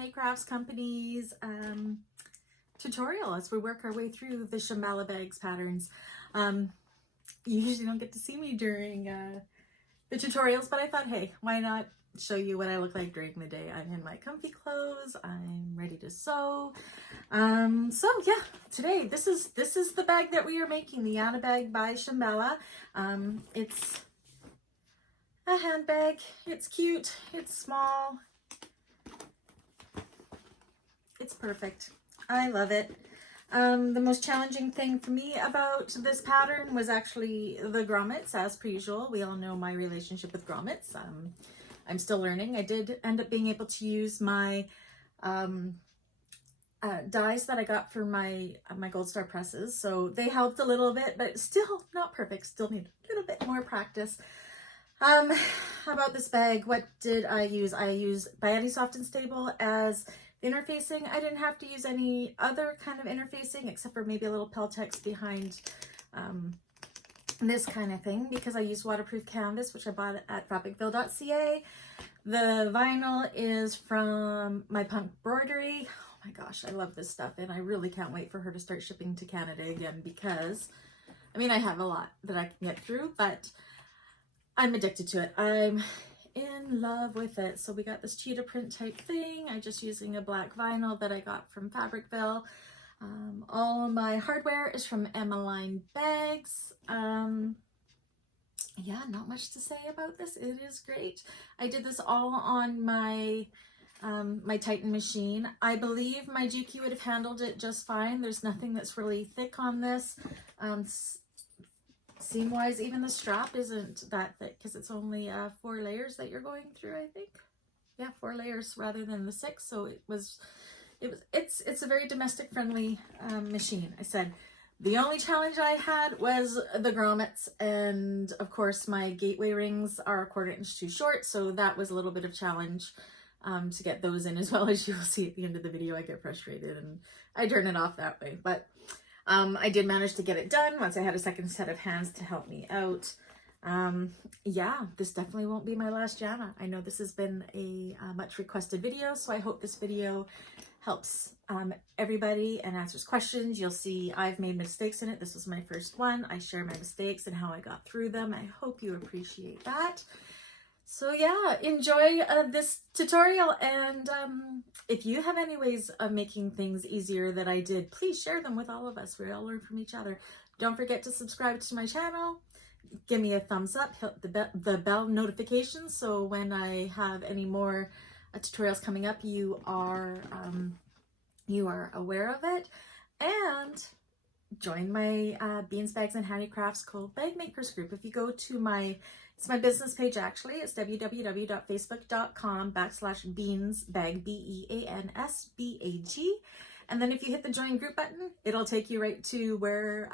Handicrafts Company's tutorial as we work our way through the Shamballa bags patterns. You usually don't get to see me during the tutorials, but I thought, hey, why not show you what I look like during the day. I'm in my comfy clothes. I'm ready to sew. So yeah, today this is the bag that we are making, the Yanna bag by Shamballa. It's a handbag. It's cute. It's small. It's perfect. I love it. The most challenging thing for me about this pattern was actually the grommets, as per usual. We all know my relationship with grommets. I'm still learning. I did end up being able to use my dies that I got for my Gold Star presses, so they helped a little bit, but still not perfect. Still need a little bit more practice. About this bag, what did I use? I used Bayani Soft and Stable as interfacing. I didn't have to use any other kind of interfacing except for maybe a little Peltex behind this kind of thing, because I used waterproof canvas, which I bought at fabricville.ca. The vinyl is from my punk broderie. Oh my gosh, I love this stuff, and I really can't wait for her to start shipping to Canada again, because I mean, I have a lot that I can get through, but I'm addicted to it. I'm in love with it. So we got this cheetah print type thing. I'm just using a black vinyl that I got from Fabricville. All my hardware is from Emmeline Bags. Yeah, not much to say about this. It is great. I did this all on my my Titan machine. I believe my Juki would have handled it just fine. There's nothing that's really thick on this. Seam wise, even the strap isn't that thick because it's only 4 layers that you're going through, I think. Yeah, 4 layers rather than the 6. So it's a very domestic friendly machine. I said the only challenge I had was the grommets, and of course my gateway rings are 1/4 inch too short, so that was a little bit of challenge to get those in as well. As you'll see at the end of the video, I get frustrated and I turn it off that way, but I did manage to get it done once I had a second set of hands to help me out. Yeah, this definitely won't be my last Yanna. I know this has been a much requested video, so I hope this video helps everybody and answers questions. You'll see I've made mistakes in it. This was my first one. I share my mistakes and how I got through them. I hope you appreciate that. So yeah, enjoy this tutorial, and if you have any ways of making things easier that I did, please share them with all of us. We all learn from each other. Don't forget to subscribe to my channel. Give me a thumbs up, hit the bell notifications, so when I have any more tutorials coming up, you are aware of it. And join my Beans, Bags, and Handicrafts Cold Bag Makers group. If you go to it's my business page actually, it's www.facebook.com/beansbag, BEANSBAG. And then if you hit the join group button, it'll take you right to where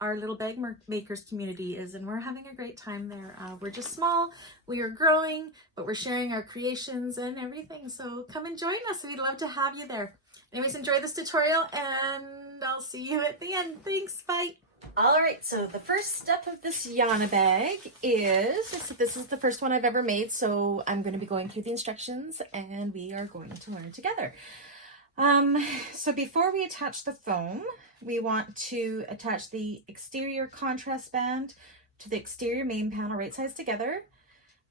our little bag makers community is, and we're having a great time there. We're just small, we are growing, but we're sharing our creations and everything. So come and join us. We'd love to have you there. Anyways, enjoy this tutorial, and I'll see you at the end. Thanks, bye. All right, so the first step of this Yanna bag is, this is the first one I've ever made, so I'm going to be going through the instructions and we are going to learn together. So before we attach the foam, we want to attach the exterior contrast band to the exterior main panel right sides together,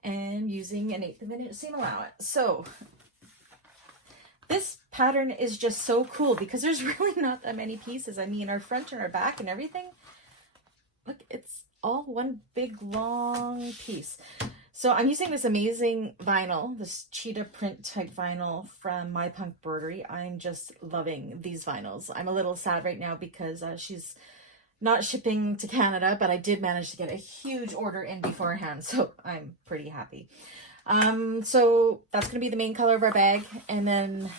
and using an 1/8 of an inch seam allowance. So this pattern is just so cool because there's really not that many pieces. I mean, our front and our back and everything, look, it's all one big long piece. So I'm using this amazing vinyl, this cheetah print type vinyl from My Punk Broderie. I'm just loving these vinyls. I'm a little sad right now because she's not shipping to Canada, but I did manage to get a huge order in beforehand, so I'm pretty happy. So that's going to be the main color of our bag, and then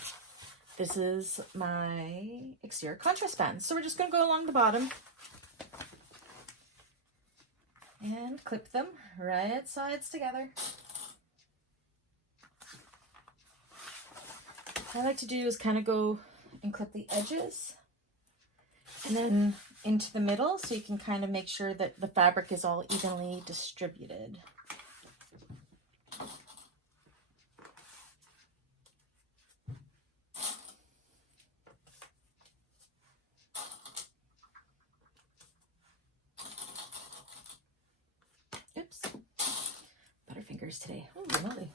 this is my exterior contrast band. So we're just going to go along the bottom and clip them right sides together. What I like to do is kind of go and clip the edges and then into the middle, so you can kind of make sure that the fabric is all evenly distributed. $5 today. Holy moly.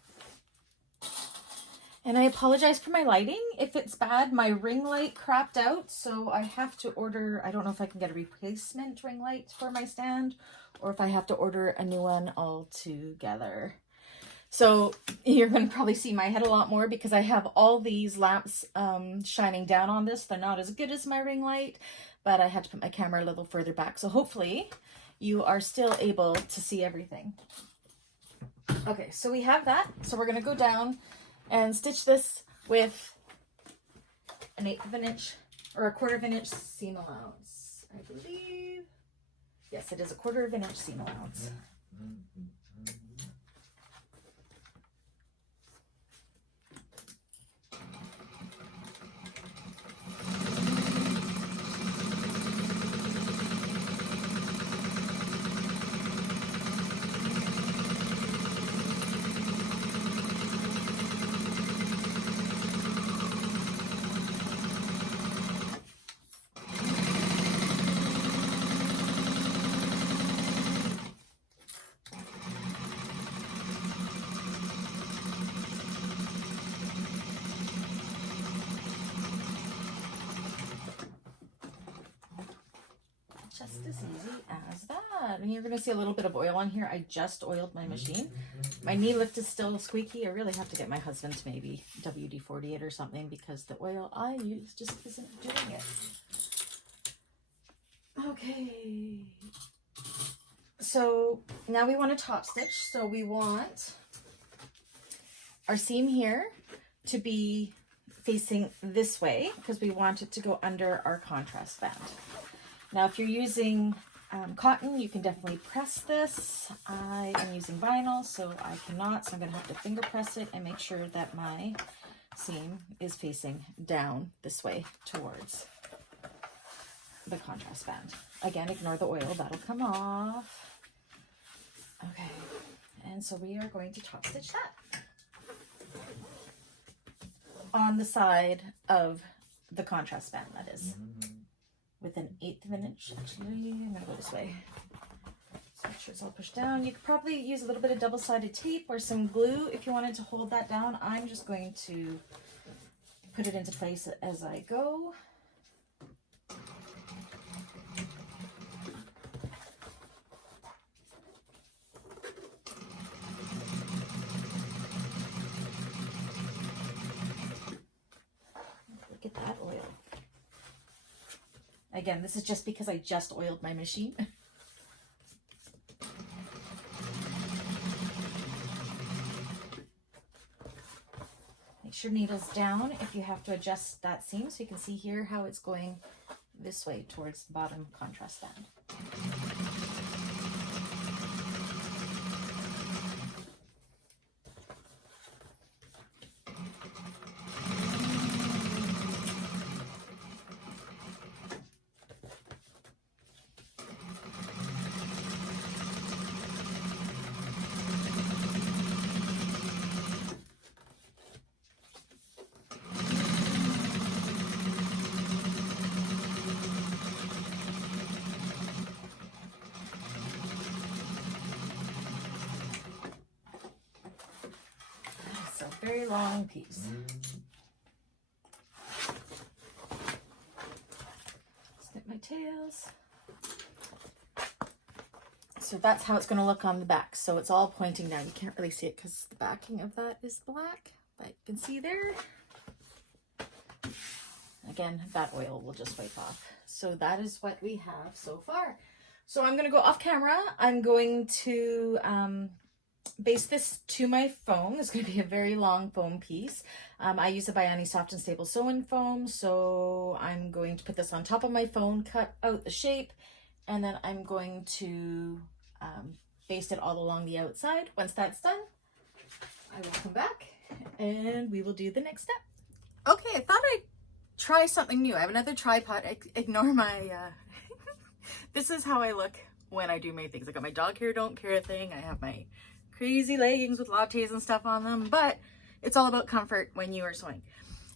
And I apologize for my lighting. If it's bad, my ring light crapped out, so I have to order, I don't know if I can get a replacement ring light for my stand, or if I have to order a new one altogether. So you're going to probably see my head a lot more because I have all these lamps shining down on this. They're not as good as my ring light, but I had to put my camera a little further back. So hopefully you are still able to see everything. Okay, so we have that. So we're going to go down and stitch this with an 1/8 of an inch or a 1/4 of an inch seam allowance, I believe. Yes, it is a 1/4 of an inch seam allowance. Just as easy as that. And you're going to see a little bit of oil on here. I just oiled my machine. My knee lift is still squeaky. I really have to get my husband to maybe WD-40 it or something because the oil I use just isn't doing it. Okay. So now we want to top stitch. So we want our seam here to be facing this way because we want it to go under our contrast band. Now, if you're using cotton, you can definitely press this. I am using vinyl, so I cannot, so I'm going to have to finger press it and make sure that my seam is facing down this way towards the contrast band. Again, ignore the oil, that'll come off. Okay, and so we are going to top stitch that on the side of the contrast band, that is. With an 1/8 of an inch. Actually, I'm gonna go this way. So make sure it's all pushed down. You could probably use a little bit of double-sided tape or some glue if you wanted to hold that down. I'm just going to put it into place as I go. Look at that oil. Again, this is just because I just oiled my machine. Make sure needle's down if you have to adjust that seam so you can see here how it's going this way towards the bottom contrast band. Very long piece. Snip my tails. So that's how it's going to look on the back. So it's all pointing down. You can't really see it because the backing of that is black, but you can see there. Again, that oil will just wipe off. So that is what we have so far. So I'm going to go off camera. I'm going to base this to my foam. It's going to be a very long foam piece. I use a Bayani Soft and Stable Sew-In Foam, so I'm going to put this on top of my foam, cut out the shape, and then I'm going to baste it all along the outside. Once that's done, I will come back and we will do the next step. Okay, I thought I'd try something new. I have another tripod. Ignore my... This is how I look when I do my things. I got my dog hair don't care thing. I have my crazy leggings with lattes and stuff on them, but it's all about comfort when you are sewing.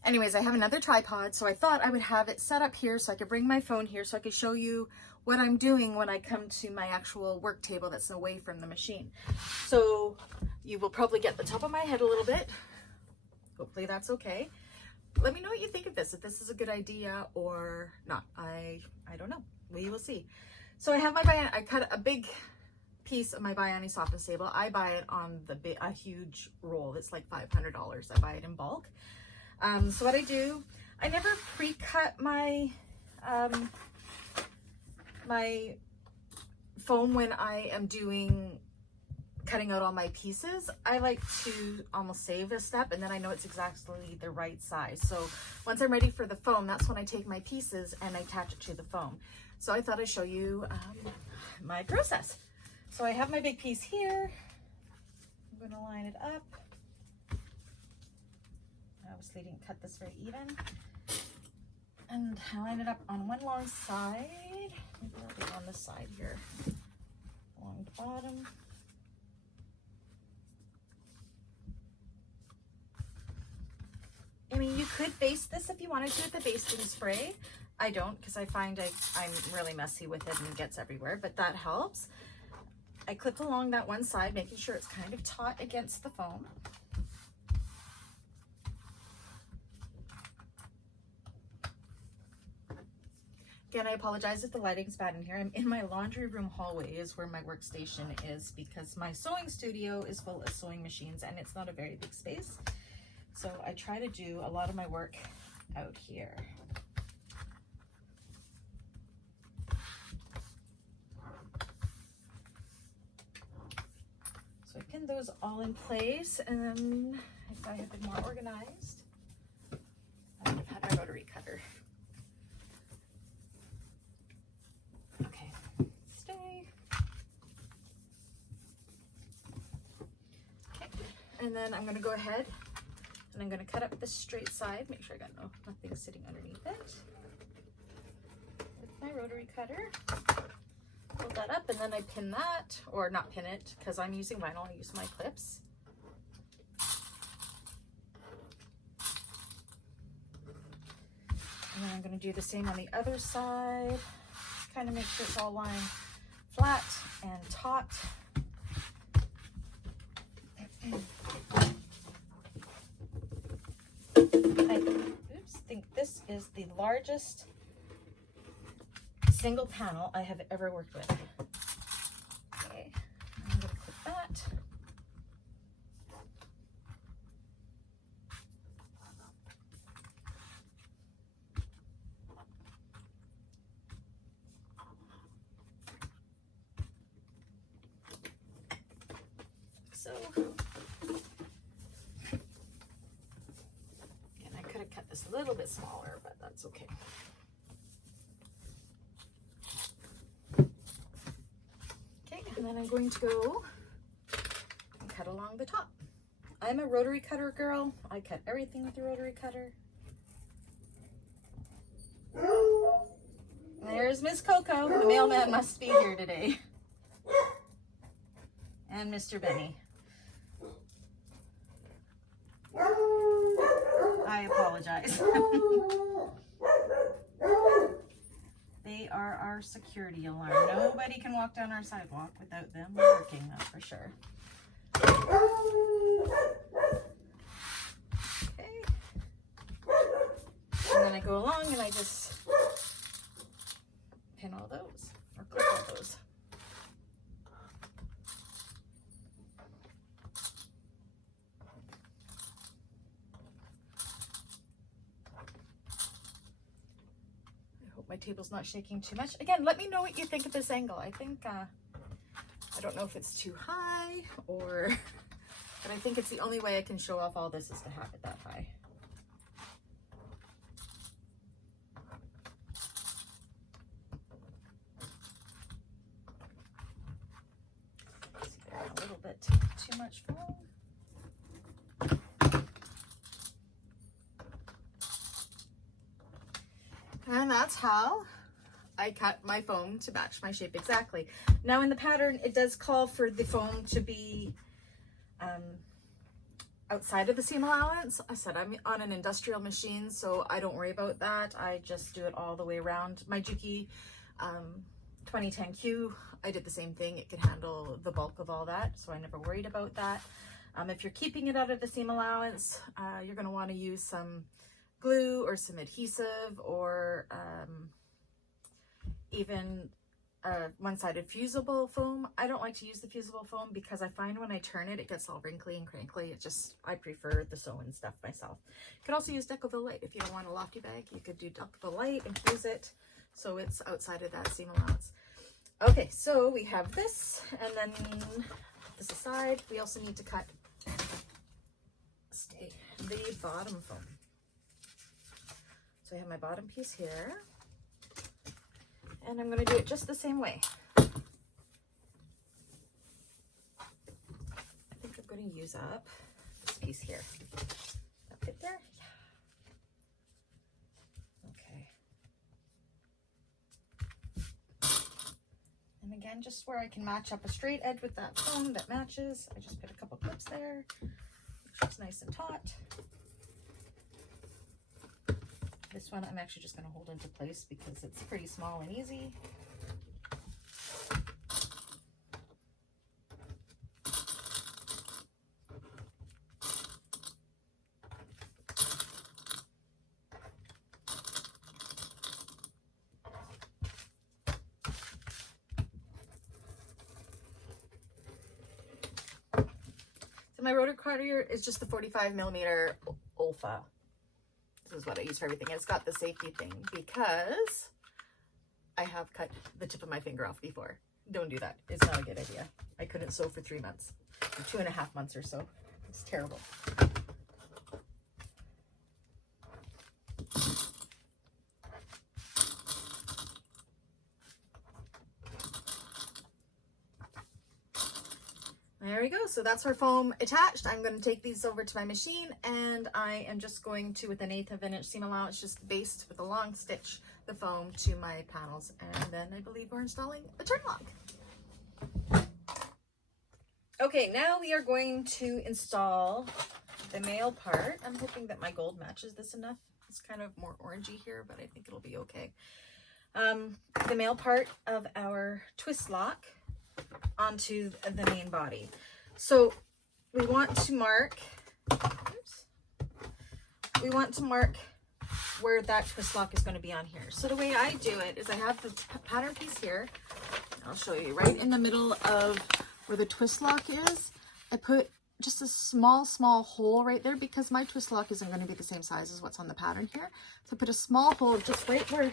Anyways, I have another tripod, so I thought I would have it set up here so I could bring my phone here so I could show you what I'm doing when I come to my actual work table that's away from the machine. So you will probably get the top of my head a little bit. Hopefully that's okay. Let me know what you think of this, if this is a good idea or not. I don't know. We will see. So I have I cut a big piece of my Bionic softness table. I buy it on a huge roll. It's like $500. I buy it in bulk. So what I do, I never pre-cut my my foam when I am cutting out all my pieces. I like to almost save a step, and then I know it's exactly the right size. So once I'm ready for the foam, that's when I take my pieces and I attach it to the foam. So I thought I'd show you my process. So I have my big piece here. I'm going to line it up. I obviously didn't cut this very even. And I line it up on one long side. Maybe I'll do on this side here, along the bottom. I mean, you could baste this if you wanted to with the basting spray. I don't, because I find I'm really messy with it and it gets everywhere, but that helps. I clip along that one side, making sure it's kind of taut against the foam. Again, I apologize if the lighting's bad in here. I'm in my laundry room hallway is where my workstation is, because my sewing studio is full of sewing machines and it's not a very big space. So I try to do a lot of my work out here. So I pin those all in place, and then if I had been more organized, I would have had my rotary cutter. Okay, stay. Okay, and then I'm going to go ahead and I'm going to cut up this straight side, make sure I got nothing sitting underneath it with my rotary cutter. Pull that up, and then I pin that, or not pin it, because I'm using vinyl, I use my clips. And then I'm going to do the same on the other side, kind of make sure it's all lying flat and taut. I think this is the largest single panel I have ever worked with. Okay, I'm going to clip that. So, again, I could have cut this a little bit smaller, but that's okay. And then I'm going to go and cut along the top. I'm a rotary cutter girl. I cut everything with the rotary cutter. There's Miss Coco. The mailman must be here today. And Mr. Benny. I apologize. They are our security alarm. Nobody can walk down our sidewalk without them working, that's for sure. Okay. And then I go along and I just pin all those, or clip all those. My table's not shaking too much. Again, let me know what you think of this angle. I think, I don't know if it's too high or, but I think it's the only way I can show off all this is to have it that high. A little bit too much foam. And that's how I cut my foam to match my shape exactly. Now in the pattern, it does call for the foam to be outside of the seam allowance. I said I'm on an industrial machine, so I don't worry about that. I just do it all the way around. My Juki 2010Q, I did the same thing. It could handle the bulk of all that, so I never worried about that. If you're keeping it out of the seam allowance, you're going to want to use some glue or some adhesive, or even one-sided fusible foam. I don't like to use the fusible foam because I find when I turn it, it gets all wrinkly and crinkly. I prefer the sew-in stuff myself. You could also use Decoville Light. If you don't want a lofty bag, you could do Decoville Light and fuse it so it's outside of that seam allowance. Okay, so we have this, and then this aside, we also need to cut the bottom foam. So I have my bottom piece here, and I'm going to do it just the same way. I think I'm going to use up this piece here. That fit there? Yeah. Okay. And again, just where I can match up a straight edge with that foam that matches, I just put a couple clips there. Make sure it's nice and taut. This one I'm actually just going to hold into place because it's pretty small and easy. So my rotor cutter is just the 45mm Olfa. This is what I use for everything. It's got the safety thing because I have cut the tip of my finger off before. Don't do that. It's not a good idea. I couldn't sew for 3 months, or 2.5 months or so. It's terrible. There we go. So that's our foam attached. I'm going to take these over to my machine, and I am just going to, with an 1/8 of an inch seam allowance, just baste with a long stitch the foam to my panels, and then I believe we're installing a turn lock. Okay, now we are going to install the male part. I'm hoping that my gold matches this enough. It's kind of more orangey here, but I think it'll be okay. The male part of our twist lock onto the main body. So we want to mark, where that twist lock is going to be on here. So the way I do it is I have the pattern piece here. I'll show you right in the middle of where the twist lock is. I put just a small hole right there because my twist lock isn't going to be the same size as what's on the pattern here. So put a small hole just right where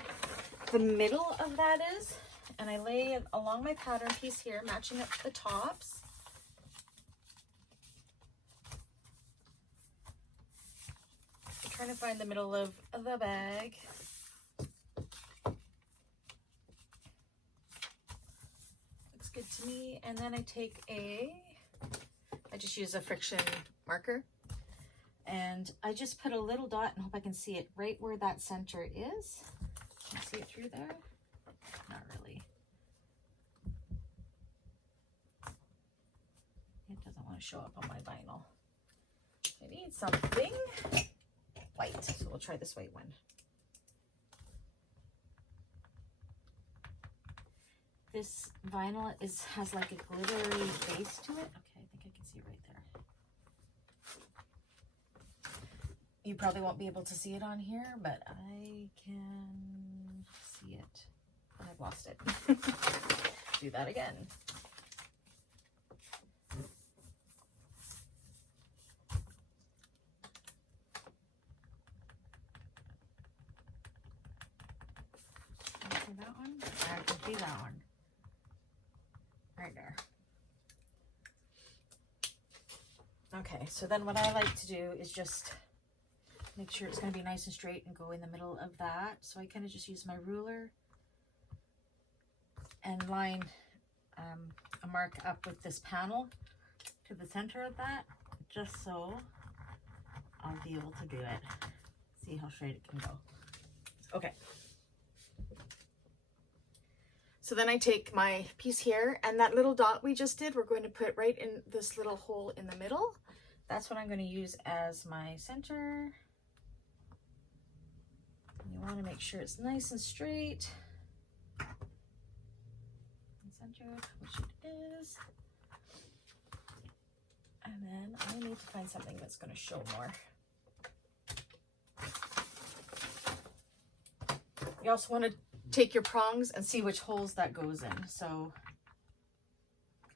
the middle of that is. And I lay it along my pattern piece here, matching up the tops. I'm trying to find the middle of the bag. Looks good to me. And then I just use a friction marker. And I just put a little dot, and hope I can see it right where that center is. Can you see it through there? Not really. It doesn't want to show up on my vinyl. I need something white, so we'll try this white one. This vinyl has like a glittery base to it. Okay, I think I can see right there. You probably won't be able to see it on here, but I can see it. I've lost it. Do that again. See that one? I can see that one. Right there. Okay, so then what I like to do is just make sure it's going to be nice and straight and go in the middle of that. So I kind of just use my ruler and line a mark up with this panel to the center of that, just so I'll be able to do it. See how straight it can go. Okay. So then I take my piece here, and that little dot we just did, we're going to put right in this little hole in the middle. That's what I'm going to use as my center. And you want to make sure it's nice and straight. And centered, which it is. And then I need to find something that's going to show more. You also want to take your prongs and see which holes that goes in. So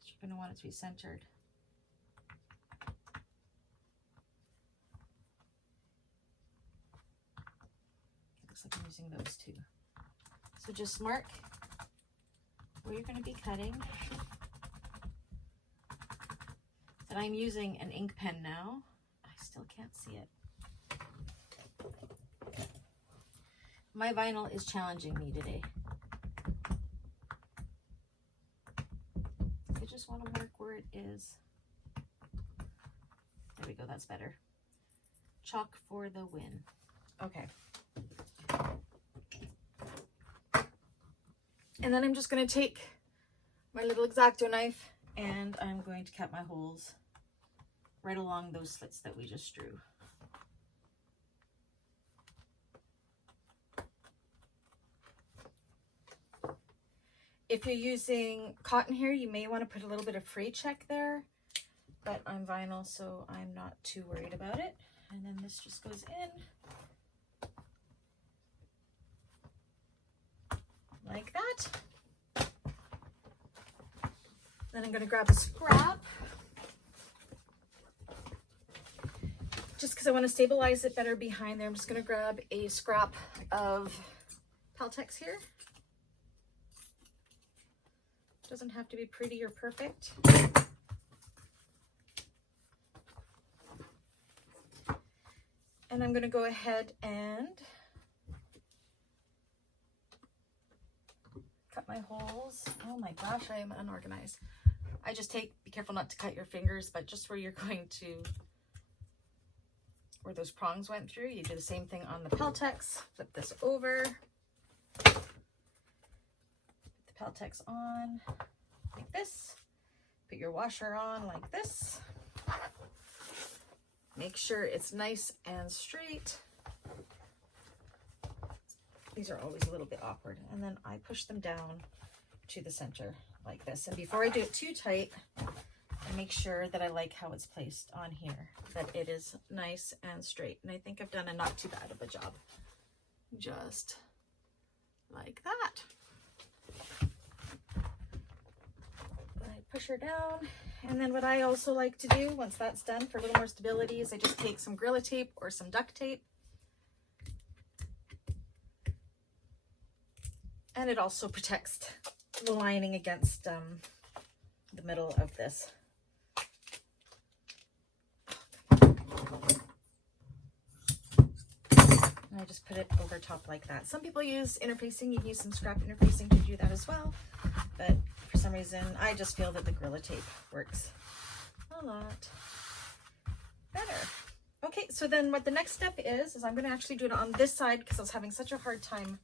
you're going to want it to be centered. Looks like I'm using those two. So just mark where you're going to be cutting. And I'm using an ink pen now. I still can't see it. My vinyl is challenging me today. I just want to mark where it is. There we go, that's better. Chalk for the win. Okay. And then I'm just going to take my little X-Acto knife and I'm going to cut my holes right along those slits that we just drew. If you're using cotton here, you may want to put a little bit of fray check there, but I'm vinyl, so I'm not too worried about it. And then this just goes in like that. Then I'm going to grab a scrap, just because I want to stabilize it better behind there. I'm just going to grab a scrap of Peltex here. Doesn't have to be pretty or perfect. And I'm going to go ahead and cut my holes. Oh my gosh, I am unorganized. I just be careful not to cut your fingers, but just where you're going to, where those prongs went through, you do the same thing on the Peltex. Flip this over. Peltex on like this. Put your washer on like this. Make sure it's nice and straight. These are always a little bit awkward. And then I push them down to the center like this. And before I do it too tight, I make sure that I like how it's placed on here, that it is nice and straight. And I think I've done a not too bad of a job. Just like that. Push her down. And then what I also like to do once that's done for a little more stability is I just take some Gorilla Tape or some duct tape. And it also protects the lining against the middle of this. And I just put it over top like that. Some people use interfacing. You can use some scrap interfacing to do that as well. But for some reason, I just feel that the Gorilla Tape works a lot better. Okay, so then what the next step is I'm going to actually do it on this side because I was having such a hard time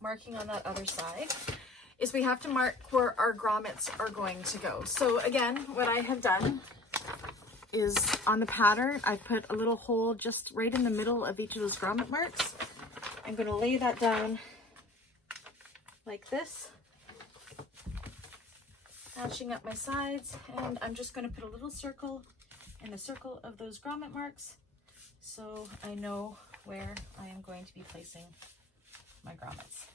marking on that other side, is we have to mark where our grommets are going to go. So again, what I have done is on the pattern, I put a little hole just right in the middle of each of those grommet marks. I'm going to lay that down like this, matching up my sides, and I'm just going to put a little circle in the circle of those grommet marks so I know where I am going to be placing my grommets.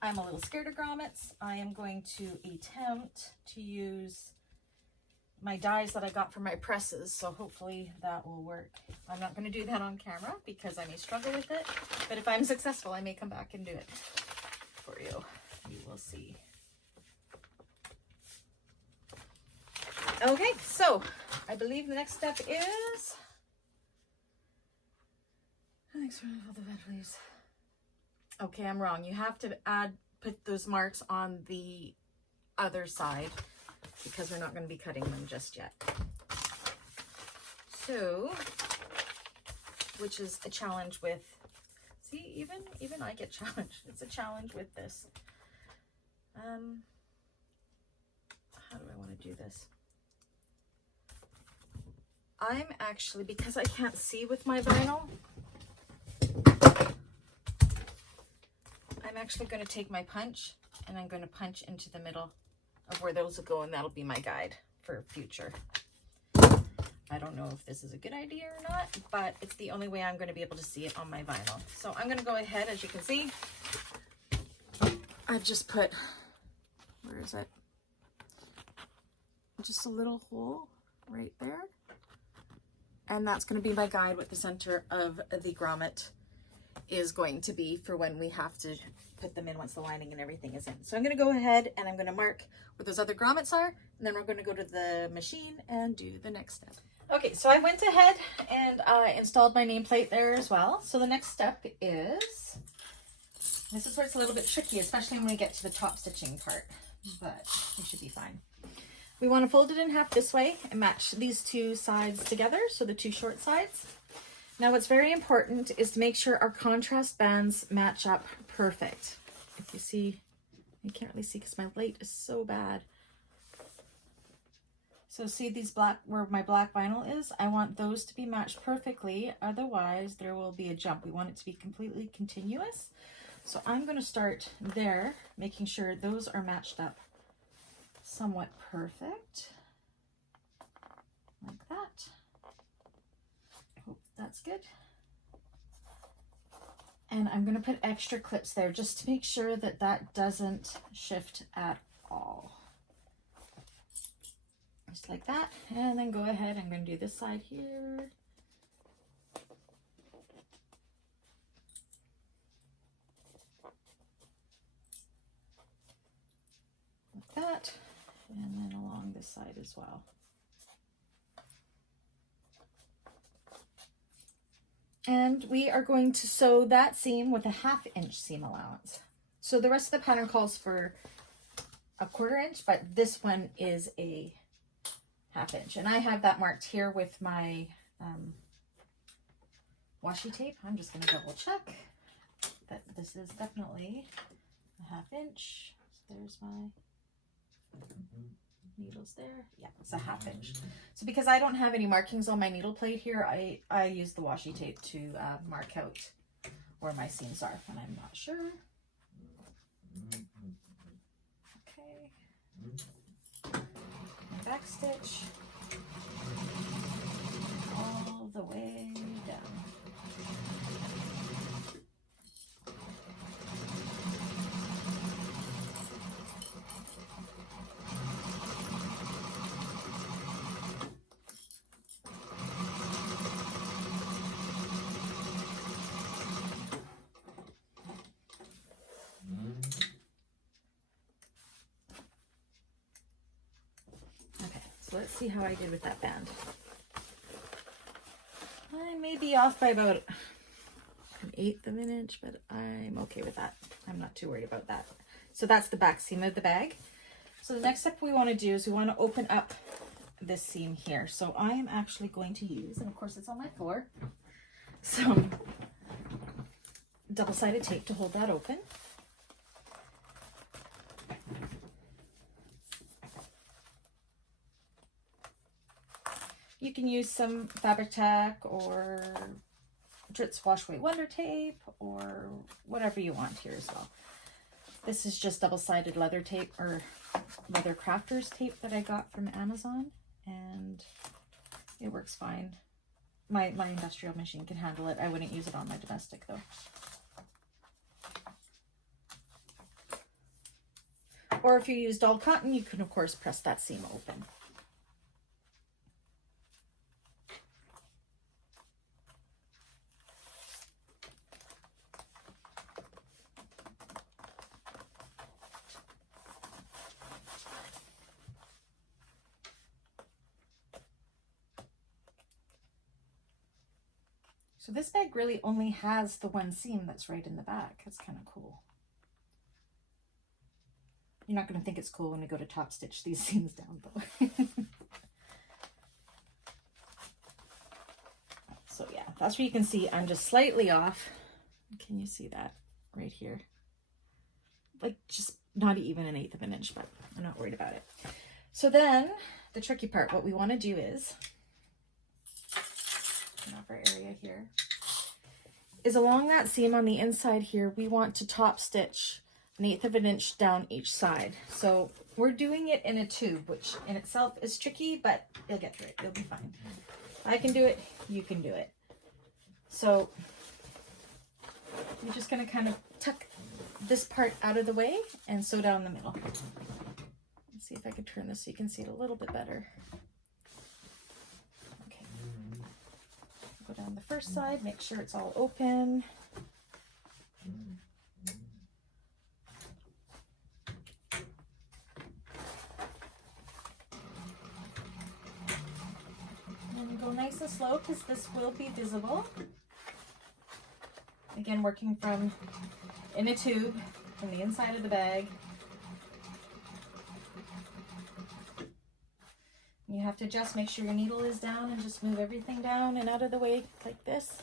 I'm a little scared of grommets. I am going to attempt to use my dies that I got from my presses, so hopefully that will work. I'm not going to do that on camera because I may struggle with it, but if I'm successful, I may come back and do it for you. You will see. Okay, so I believe the next step is, thanks for all the bed, please. Okay, I'm wrong. You have to put those marks on the other side because we're not going to be cutting them just yet. So, which is a challenge with, see, even I get challenged. It's a challenge with this. How do I want to do this? I'm actually, because I can't see with my vinyl, I'm actually going to take my punch and I'm going to punch into the middle of where those will go, and that'll be my guide for future. I don't know if this is a good idea or not, but it's the only way I'm going to be able to see it on my vinyl. So I'm going to go ahead, as you can see, I've just put, where is it? Just a little hole right there. And that's going to be my guide, what the center of the grommet is going to be for when we have to put them in once the lining and everything is in. So I'm going to go ahead and I'm going to mark where those other grommets are, and then we're going to go to the machine and do the next step. Okay, so I went ahead and installed my nameplate there as well. So the next step is, this is where it's a little bit tricky, especially when we get to the top stitching part, but we should be fine. We want to fold it in half this way and match these two sides together, so the two short sides. Now what's very important is to make sure our contrast bands match up perfect. If you see, you can't really see because my light is so bad. So see these black, where my black vinyl is, I want those to be matched perfectly, otherwise there will be a jump. We want it to be completely continuous. So I'm going to start there, making sure those are matched up somewhat perfect, like that. Hope that's good. And I'm going to put extra clips there just to make sure that that doesn't shift at all. Just like that. And then go ahead, I'm going to do this side here. Like that. And then along this side as well. And we are going to sew that seam with a 1/2 inch seam allowance. So the rest of the pattern calls for a 1/4 inch, but this one is a 1/2 inch. And I have that marked here with my washi tape. I'm just going to double check that this is definitely a 1/2 inch. So there's my needles there. Yeah, it's a 1/2 inch. So because I don't have any markings on my needle plate here, I use the washi tape to mark out where my seams are when I'm not sure. Okay. Back stitch all the way down. So let's see how I did with that band. I may be off by about 1/8 of an inch, but I'm okay with that. I'm not too worried about that. So that's the back seam of the bag. So the next step we want to do is we want to open up this seam here. So I am actually going to use, and of course it's on my floor, some double-sided tape to hold that open. You can use some fabric tack or Dritz Wash Away Wonder tape or whatever you want here as well. This is just double-sided leather tape or leather crafters tape that I got from Amazon, and it works fine. My industrial machine can handle it. I wouldn't use it on my domestic though. Or if you use dull cotton, you can of course press that seam open. So this bag really only has the one seam that's right in the back. That's kind of cool. You're not going to think it's cool when we go to top stitch these seams down though. So yeah, that's where you can see I'm just slightly off. Can you see that right here? Like just not even 1/8 of an inch, but I'm not worried about it. So then the tricky part, what we want to do is Off our area here, is along that seam on the inside here, we want to top stitch 1/8 of an inch down each side. So we're doing it in a tube, which in itself is tricky, but you'll get through it. You'll be fine. I can do it, you can do it. So you're just going to kind of tuck this part out of the way and sew down the middle. Let's see if I can turn this so you can see it a little bit better. Okay. Go down the first side, make sure it's all open. And go nice and slow because this will be visible. Again, working from in a tube from the inside of the bag. You have to just make sure your needle is down and just move everything down and out of the way like this.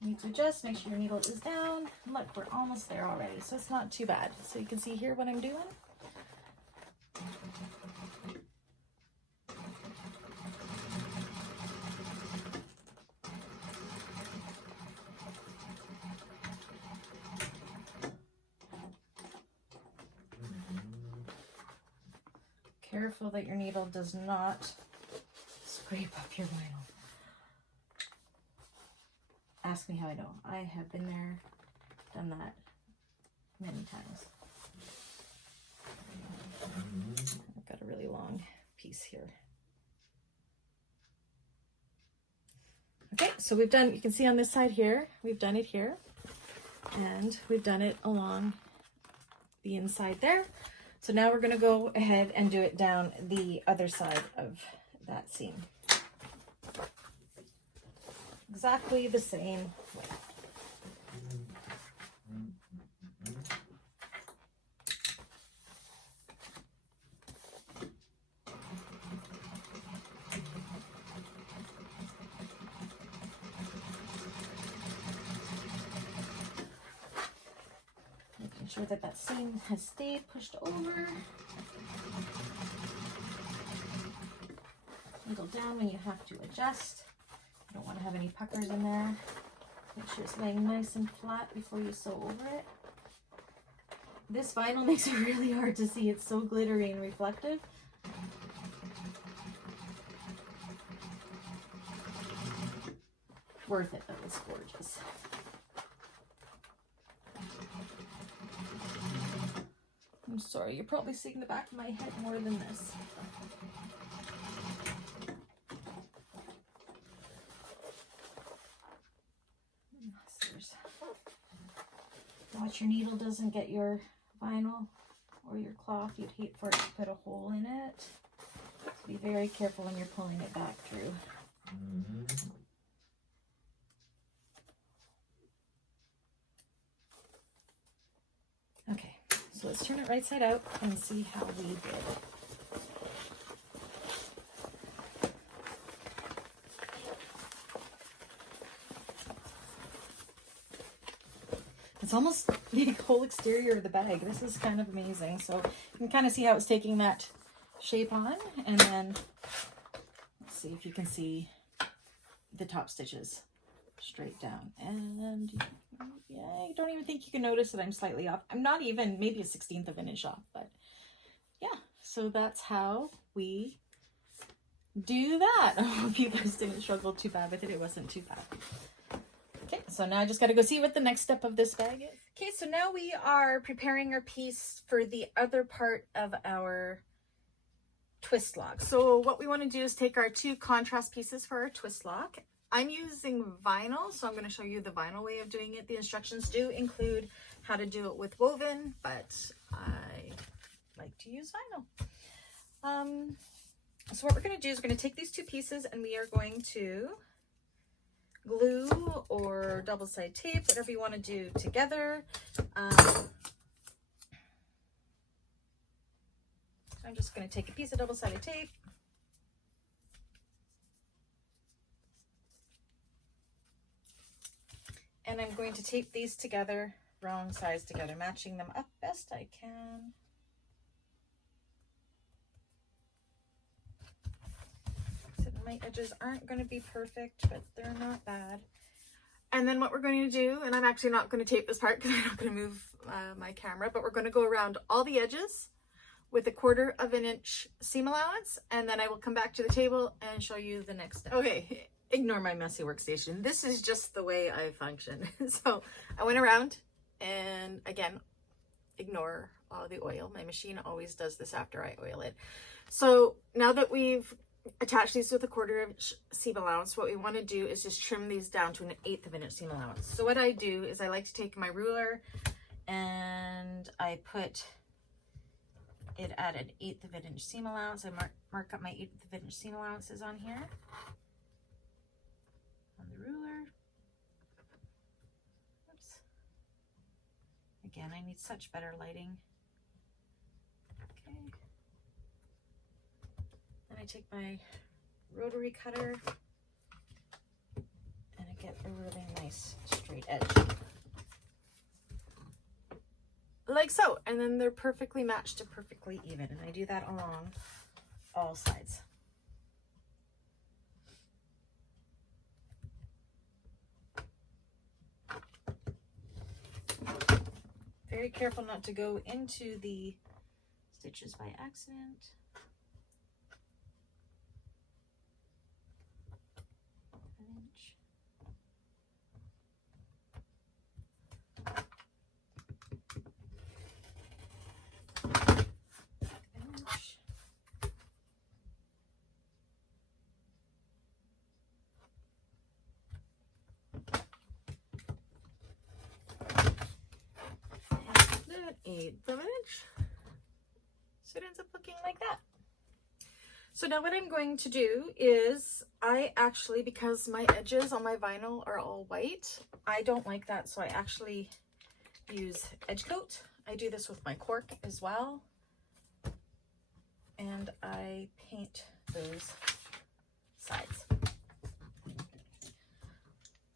You need to adjust, make sure your needle is down. Look, we're almost there already, so it's not too bad. So you can see here what I'm doing. Careful that your needle does not scrape up your vinyl. Ask me how I know. I have been there, done that many times. I've got a really long piece here. Okay, so we've done, you can see on this side here, we've done it here, and we've done it along the inside there. So now we're going to go ahead and do it down the other side of that seam. Exactly the same way. Making sure that that seam has stayed pushed over. Needle down when you have to adjust. You don't want to have any puckers in there. Make sure it's laying nice and flat before you sew over it. This vinyl makes it really hard to see. It's so glittery and reflective. Worth it though, it's gorgeous. I'm sorry, you're probably seeing the back of my head more than this. Watch your needle doesn't get your vinyl or your cloth. You'd hate for it to put a hole in it. So be very careful when you're pulling it back through. Okay, so let's turn it right side out and see how we did. It's almost the whole exterior of the bag. This is kind of amazing. So you can kind of see how it's taking that shape on. And then let's see if you can see the top stitches straight down. And yeah, I don't even think you can notice that I'm slightly off. I'm not even, maybe a 1/16 of an inch off, but yeah. So that's how we do that. I hope you guys didn't struggle too bad with it. It wasn't too bad. Okay, so now I just got to go see what the next step of this bag is. Okay, so now we are preparing our piece for the other part of our twist lock. So what we want to do is take our two contrast pieces for our twist lock. I'm using vinyl, so I'm going to show you the vinyl way of doing it. The instructions do include how to do it with woven, but I like to use vinyl. So what we're going to do is we're going to take these two pieces and we are going to glue or double-sided tape, whatever you want to do together. I'm just going to take a piece of double-sided tape and I'm going to tape these together, wrong sides together, matching them up best I can. My edges aren't going to be perfect, but they're not bad. And then what we're going to do, and I'm actually not going to tape this part because I'm not going to move my camera, but we're going to go around all the edges with a 1/4 of an inch seam allowance, and then I will come back to the table and show you the next step. Okay, ignore my messy workstation. This is just the way I function. So I went around, and again, ignore all the oil. My machine always does this after I oil it. So now that we've attached these with a 1/4 inch seam allowance, what we want to do is just trim these down to an 1/8 of an inch seam allowance. So what I do is I like to take my ruler and I put it at an 1/8 of an inch seam allowance. I mark up my 1/8 of an inch seam allowances on here on the ruler. Oops. Again, I need such better lighting. Okay. Then I take my rotary cutter and I get a really nice straight edge. Like so, and then they're perfectly matched to perfectly even, and I do that along all sides. Very careful not to go into the stitches by accident. An 1/8 of an inch. So it ends up looking like that. So now what I'm going to do is I actually, because my edges on my vinyl are all white, I don't like that, so I actually use edge coat. I do this with my cork as well, and I paint those sides.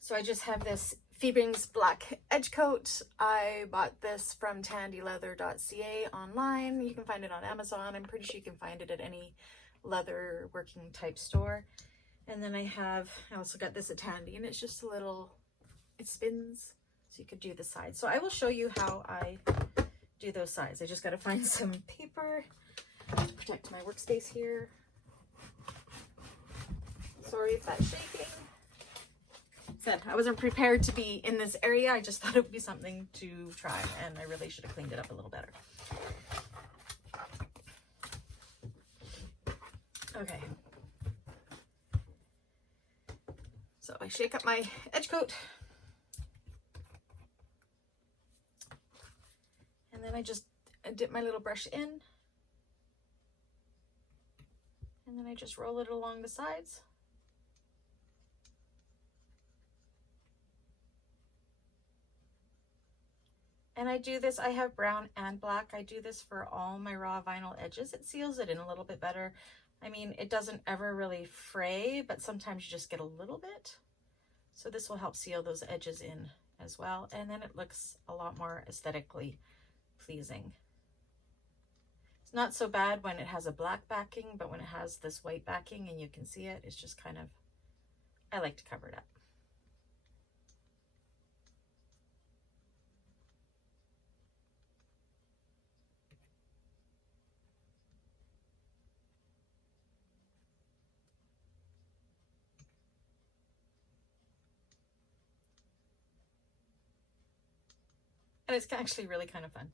So I just have this Feebring's black edge coat. I bought this from tandyleather.ca online. You can find it on Amazon. I'm pretty sure you can find it at any leather working type store. And then I also got this at Tandy, and it's just a little, it spins, so you could do the sides. So I will show you how I do those sides. I just got to find some paper to protect my workspace here. Sorry if that's shaking. Said I wasn't prepared to be in this area. I just thought it would be something to try, and I really should have cleaned it up a little better. Okay. So I shake up my edge coat, and then I just dip my little brush in, and then I just roll it along the sides. And I do this, I have brown and black. I do this for all my raw vinyl edges. It seals it in a little bit better. I mean, it doesn't ever really fray, but sometimes you just get a little bit. So this will help seal those edges in as well. And then it looks a lot more aesthetically pleasing. It's not so bad when it has a black backing, but when it has this white backing and you can see it, it's just kind of, I like to cover it up. And it's actually really kind of fun.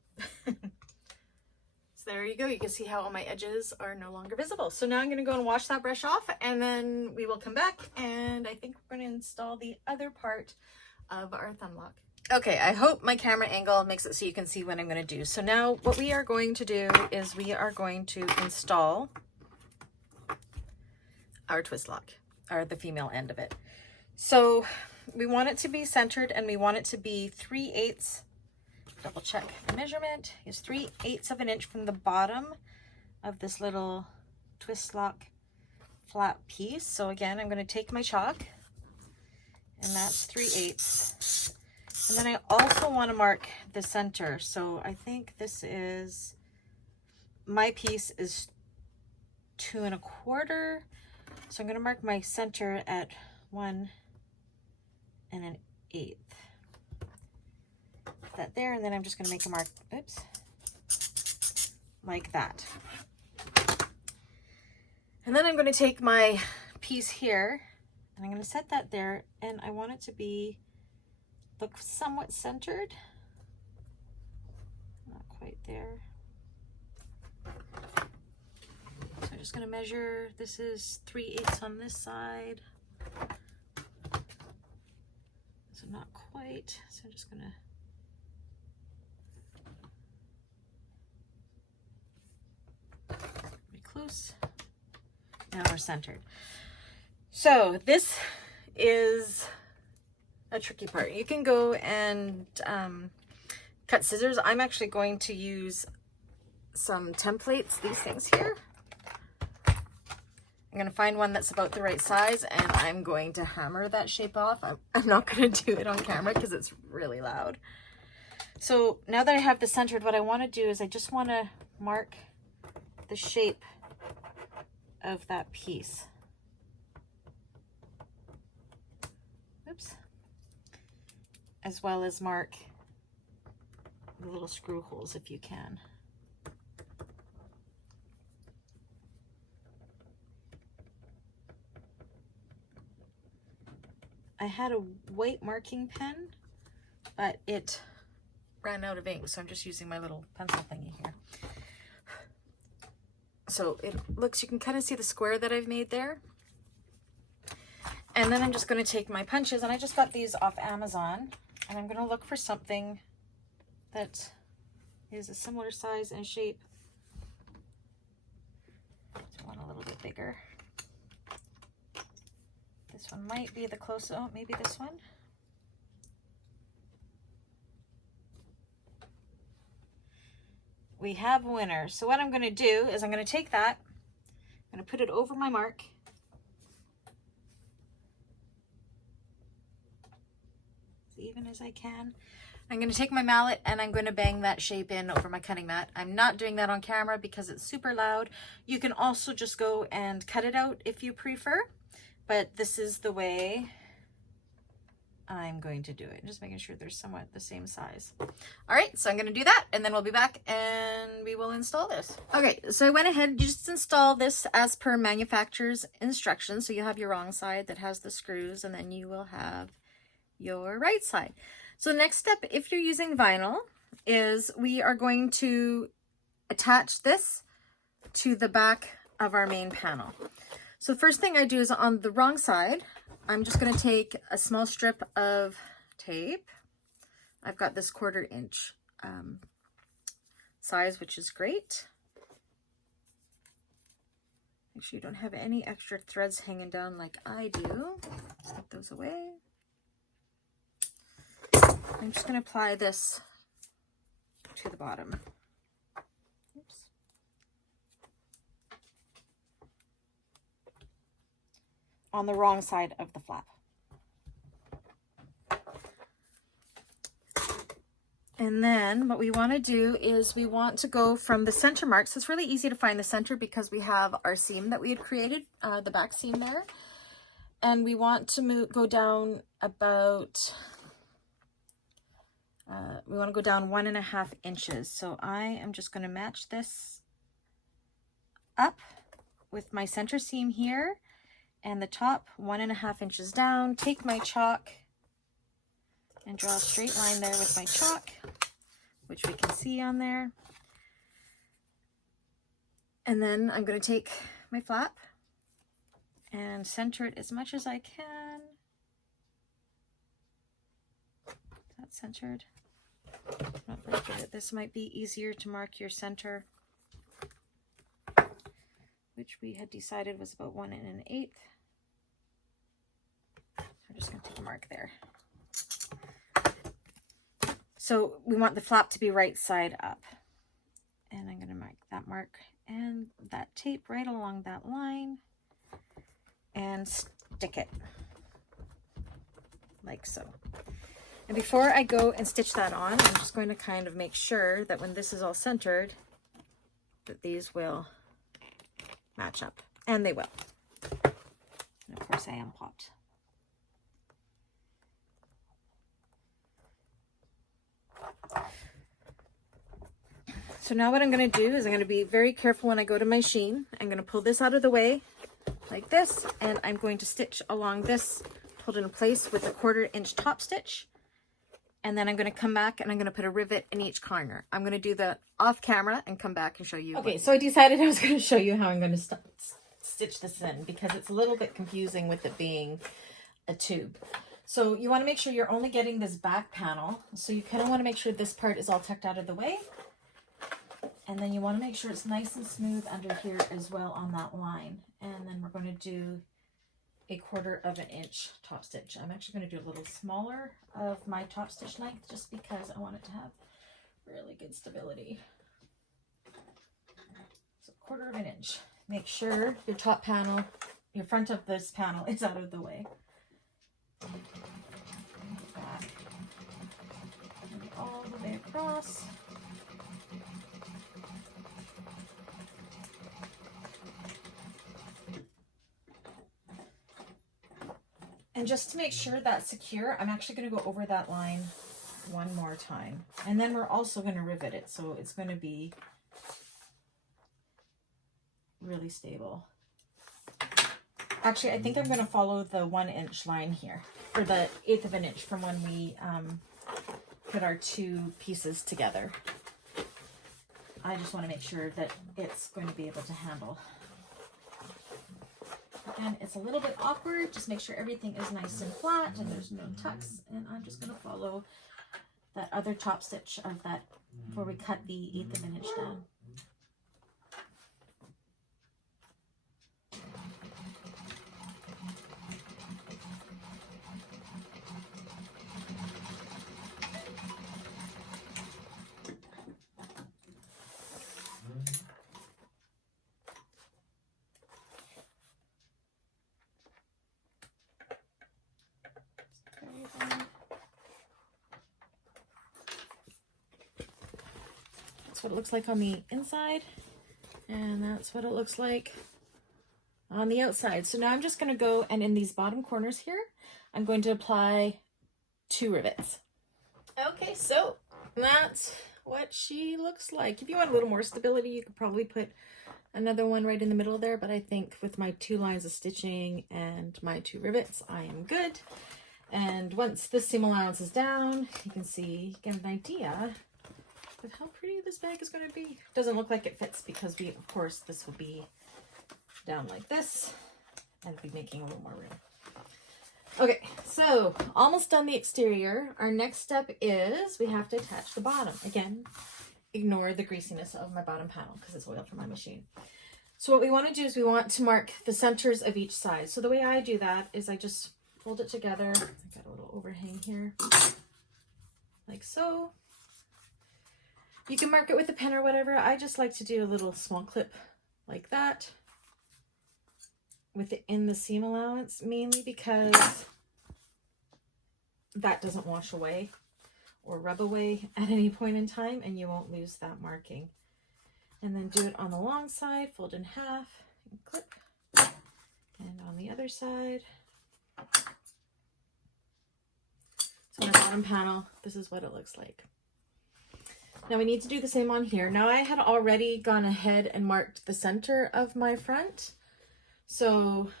So there you go. You can see how all my edges are no longer visible. So now I'm going to go and wash that brush off, and then we will come back, and I think we're going to install the other part of our thumb lock. Okay, I hope my camera angle makes it so you can see what I'm going to do. So now what we are going to do is we are going to install our twist lock, or the female end of it. So we want it to be centered, and we want it to be 3/8. Double check the measurement is 3/8 of an inch from the bottom of this little twist lock flat piece. So again, I'm going to take my chalk, and that's 3/8. And then I also want to mark the center. So I think this is, my piece is 2 1/4. So I'm going to mark my center at 1 1/8. Put that there, and then I'm just going to make a mark, oops, like that. And then I'm going to take my piece here, and I'm going to set that there, and I want it to look somewhat centered. Not quite there. So I'm just going to measure. This is 3/8 on this side. So not quite. So I'm just going to be close. Now we're centered. So this is a tricky part. You can go and cut scissors. I'm actually going to use some templates, these things here. I'm going to find one that's about the right size, and I'm going to hammer that shape off. I'm not going to do it on camera because it's really loud. So now that I have this centered, what I want to do is I just want to mark the shape of that piece. Oops. As well as mark the little screw holes if you can. I had a white marking pen, but it ran out of ink, so I'm just using my little pencil thingy here. So it looks, you can kind of see the square that I've made there. And then I'm just going to take my punches, and I just got these off Amazon, and I'm going to look for something that is a similar size and shape. I want a little bit bigger. This one might be the closest. Oh, maybe this one. We have a winner. So what I'm going to do is I'm going to take that, I'm going to put it over my mark. As even as I can. I'm going to take my mallet and I'm going to bang that shape in over my cutting mat. I'm not doing that on camera because it's super loud. You can also just go and cut it out if you prefer, but this is the way I'm going to do it. Just making sure they're somewhat the same size. All right, so I'm going to do that, and then we'll be back and we will install this. Okay, so I went ahead, you just install this as per manufacturer's instructions. So you have your wrong side that has the screws, and then you will have your right side. So the next step, if you're using vinyl, is we are going to attach this to the back of our main panel. So the first thing I do is on the wrong side, I'm just going to take a small strip of tape. I've got this 1/4 inch size, which is great. Make sure you don't have any extra threads hanging down like I do. Take those away. I'm just going to apply this to the bottom. Oops. On the wrong side of the flap. And then what we want to do is we want to go from the center mark. So it's really easy to find the center because we have our seam that we had created, the back seam there. And we want to go down about, we want to go down 1.5 inches. So I am just going to match this up with my center seam here and the top 1.5 inches down. Take my chalk and draw a straight line there with my chalk, which we can see on there. And then I'm going to take my flap and center it as much as I can. Is that centered? Not very good. This might be easier to mark your center, which we had decided was about 1 1/8. I'm just going to take a mark there. So we want the flap to be right side up. And I'm going to mark that mark and that tape right along that line and stick it like so. And before I go and stitch that on, I'm just going to kind of make sure that when this is all centered, that these will match up. And they will. exam pot. So now what I'm going to do is I'm going to be very careful when I go to my sheen. I'm going to pull this out of the way like this, and I'm going to stitch along this, hold it in place with a 1/4 inch top stitch. And then I'm going to come back and I'm going to put a rivet in each corner. I'm going to do that off camera and come back and show you. Okay, so I decided I was going to show you how I'm going to stitch this in, because it's a little bit confusing with it being a tube. So you want to make sure you're only getting this back panel. So you kind of want to make sure this part is all tucked out of the way. And then you want to make sure it's nice and smooth under here as well on that line. And then we're going to do a 1/4 inch top stitch. I'm actually going to do a little smaller of my top stitch length just because I want it to have really good stability. So 1/4 inch. Make sure your top panel, your front of this panel is out of the way. Back. And all the way across. And just to make sure that's secure, I'm actually going to go over that line one more time. And then we're also going to rivet it, so it's going to be really stable. Actually, I think I'm going to follow the 1 inch line here, or the 1/8 of an inch from when we put our two pieces together. I just want to make sure that it's going to be able to handle. And it's a little bit awkward. Just make sure everything is nice and flat and there's no tucks. And I'm just going to follow that other top stitch of that before we cut the 1/8 of an inch down. That's what it looks like on the inside, and that's what it looks like on the outside. So now I'm just going to go, and in these bottom corners here, I'm going to apply 2 rivets. Okay, so that's what she looks like. If you want a little more stability, you could probably put another one right in the middle there, but I think with my 2 lines of stitching and my 2 rivets, I am good. And once the seam allowance is down, you can see, get an idea of how pretty this bag is going to be. Doesn't look like it fits because we, of course, this will be down like this and be making a little more room. Okay, so almost done the exterior. Our next step is we have to attach the bottom. Again, ignore the greasiness of my bottom panel because it's oiled from my machine. So what we want to do is we want to mark the centers of each side. So the way I do that is I just fold it together. I got a little overhang here, like so. You can mark it with a pen or whatever. I just like to do a little small clip like that within the seam allowance, mainly because that doesn't wash away or rub away at any point in time, and you won't lose that marking. And then do it on the long side, fold in half, and clip, and on the other side. So my bottom panel, this is what it looks like. Now we need to do the same on here. Now I had already gone ahead and marked the center of my front. So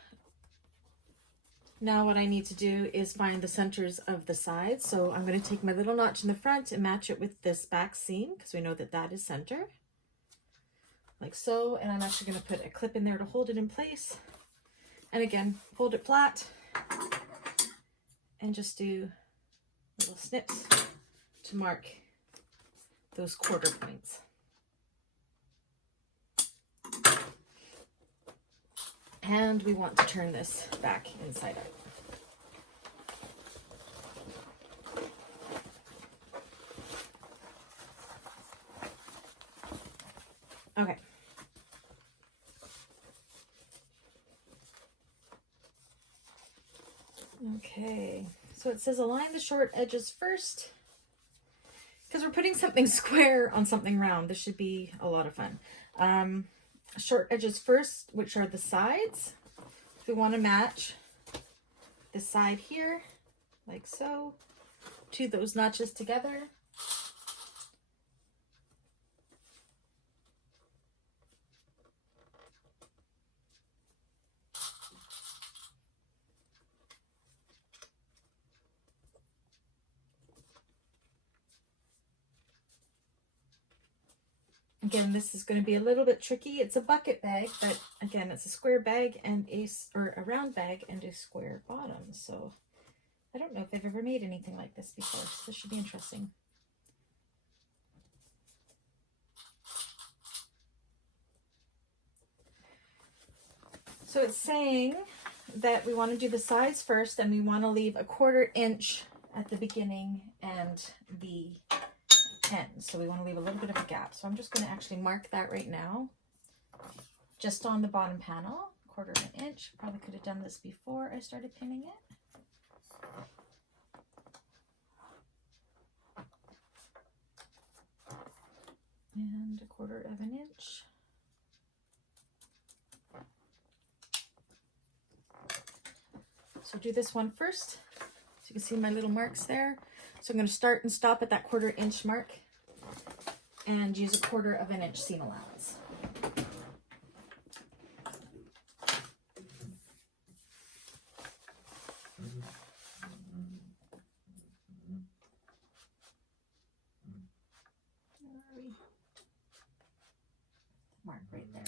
now what I need to do is find the centers of the sides. So I'm going to take my little notch in the front and match it with this back seam because we know that that is center. Like so. And I'm actually going to put a clip in there to hold it in place. And again, fold it flat and just do little snips to mark those 1/4 points. And we want to turn this back inside out. Okay. Okay, so it says align the short edges first. Because we're putting something square on something round. This should be a lot of fun. Short edges first, which are the sides. We want to match this side here, like so, to those notches together. Again, this is going to be a little bit tricky. It's a bucket bag, but again, it's a square bag and a round bag and a square bottom. So I don't know if I've ever made anything like this before. So this should be interesting. So it's saying that we want to do the sides first, and we want to leave a 1/4 inch at the beginning and the end. So we want to leave a little bit of a gap. So I'm just going to actually mark that right now, just on the bottom panel, 1/4 inch. Probably could have done this before I started pinning it. And 1/4 inch. So do this one first. So you can see my little marks there. So I'm going to start and stop at that 1/4 inch mark and use a 1/4 inch seam allowance. Mark right there.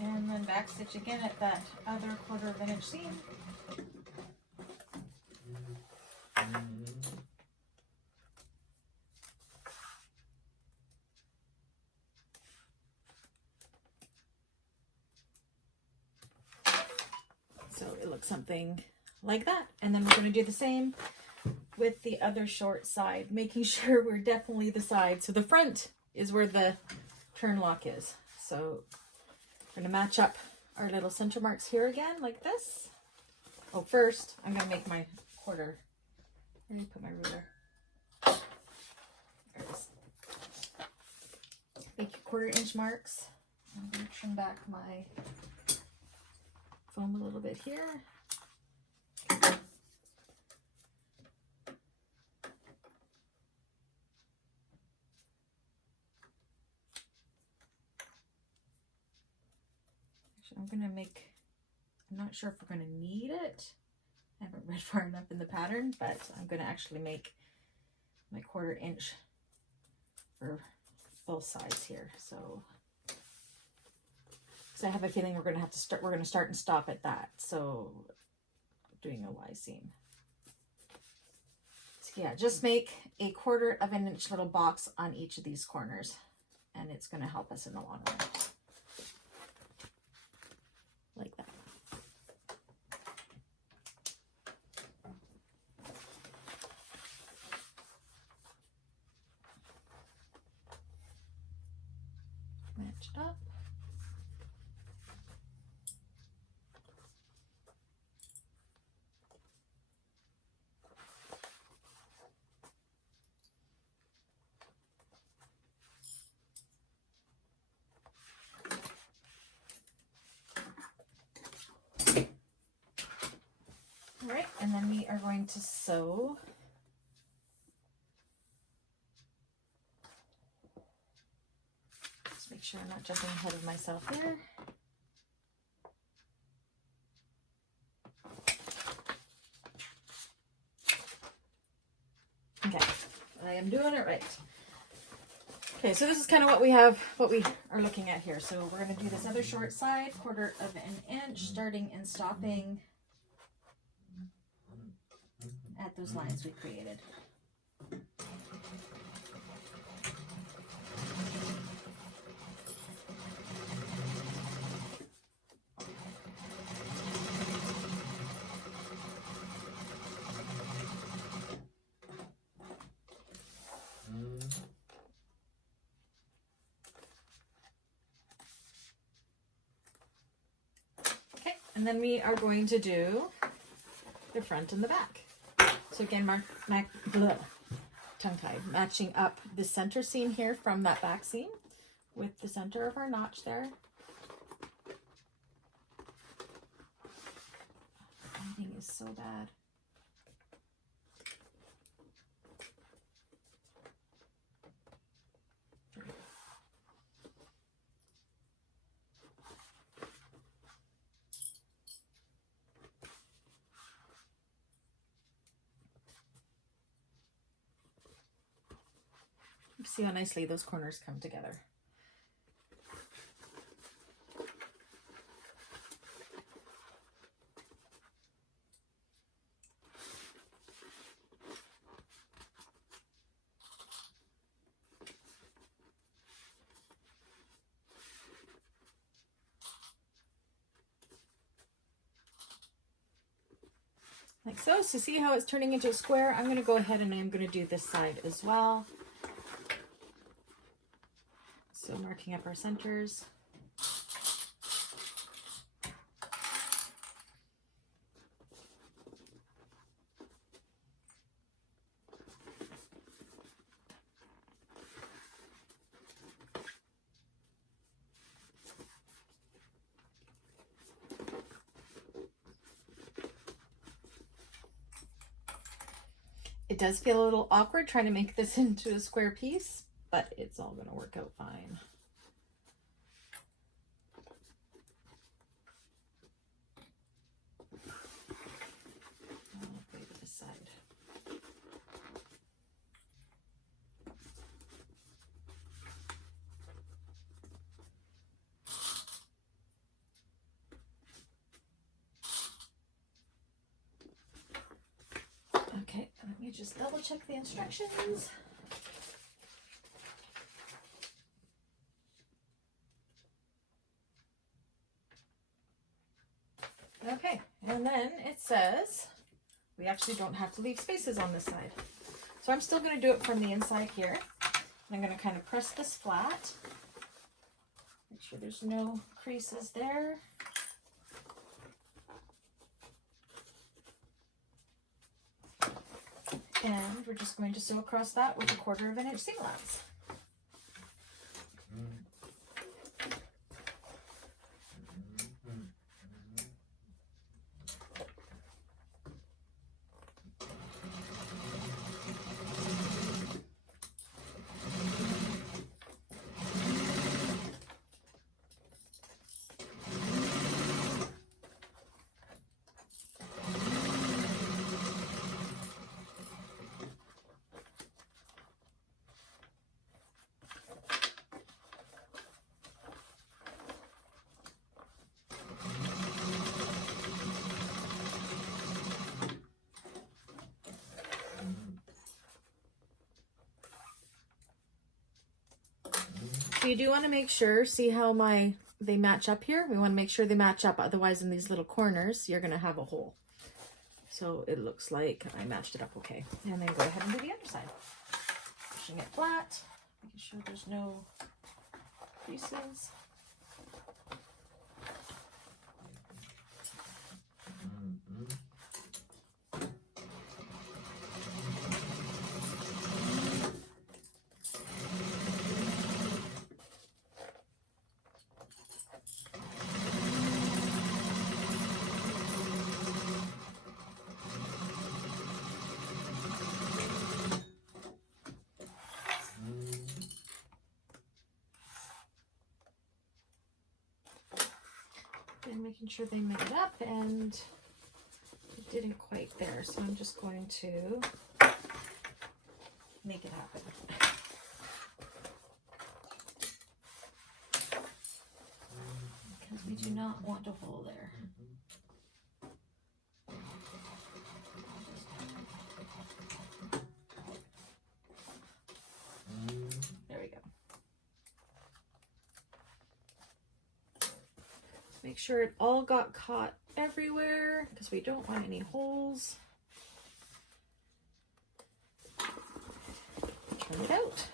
And then back stitch again at that other 1/4 inch seam. So it looks something like that. And then we're going to do the same with the other short side, making sure we're definitely the side. So the front is where the turn lock is. So we're going to match up our little center marks here again, like this. Oh, first, I'm going to make my 1/4. Where did I put my ruler? There it is. Make your 1/4 inch marks. I'm going to trim back my foam a little bit here. I'm going to make, I'm not sure if we're going to need it. I haven't read far enough in the pattern, but I'm going to actually make my 1/4 inch for both sides here. So I have a feeling we're going to start and stop at that. So doing a Y seam. So yeah, just make a 1/4 inch little box on each of these corners, and it's going to help us in the long run. Like that. Match up. All right, and then we are going to sew just make sure I'm not jumping ahead of myself here. Okay, I am doing it right. Okay, so this is kind of what we are looking at here. So we're going to do this other short side, 1/4 inch, starting and stopping at those lines we created. Okay, And then we are going to do the front and the back. So again, tongue-tied, matching up the center seam here from that back seam with the center of our notch there. Everything is so bad. See how nicely those corners come together. Like so. So see how it's turning into a square? I'm going to go ahead and I'm going to do this side as well. So marking up our centers. It does feel a little awkward trying to make this into a square piece, but it's all going to work out fine. I'll go to this side. Okay, let me just double check the instructions. Okay, and then it says we actually don't have to leave spaces on this side. So I'm still going to do it from the inside here. I'm going to kind of press this flat. Make sure there's no creases there. And we're just going to sew across that with a 1/4 inch seam allowance. So you do want to make sure, see how they match up here? We want to make sure they match up, otherwise in these little corners, you're going to have a hole. So it looks like I matched it up okay. And then go ahead and do the other side. Pushing it flat, making sure there's no creases. And making sure they met up, and it didn't quite there, so I'm just going to make it happen. Because we do not want a hole there. There we go. Make sure it all got caught everywhere because we don't want any holes. Turn it out.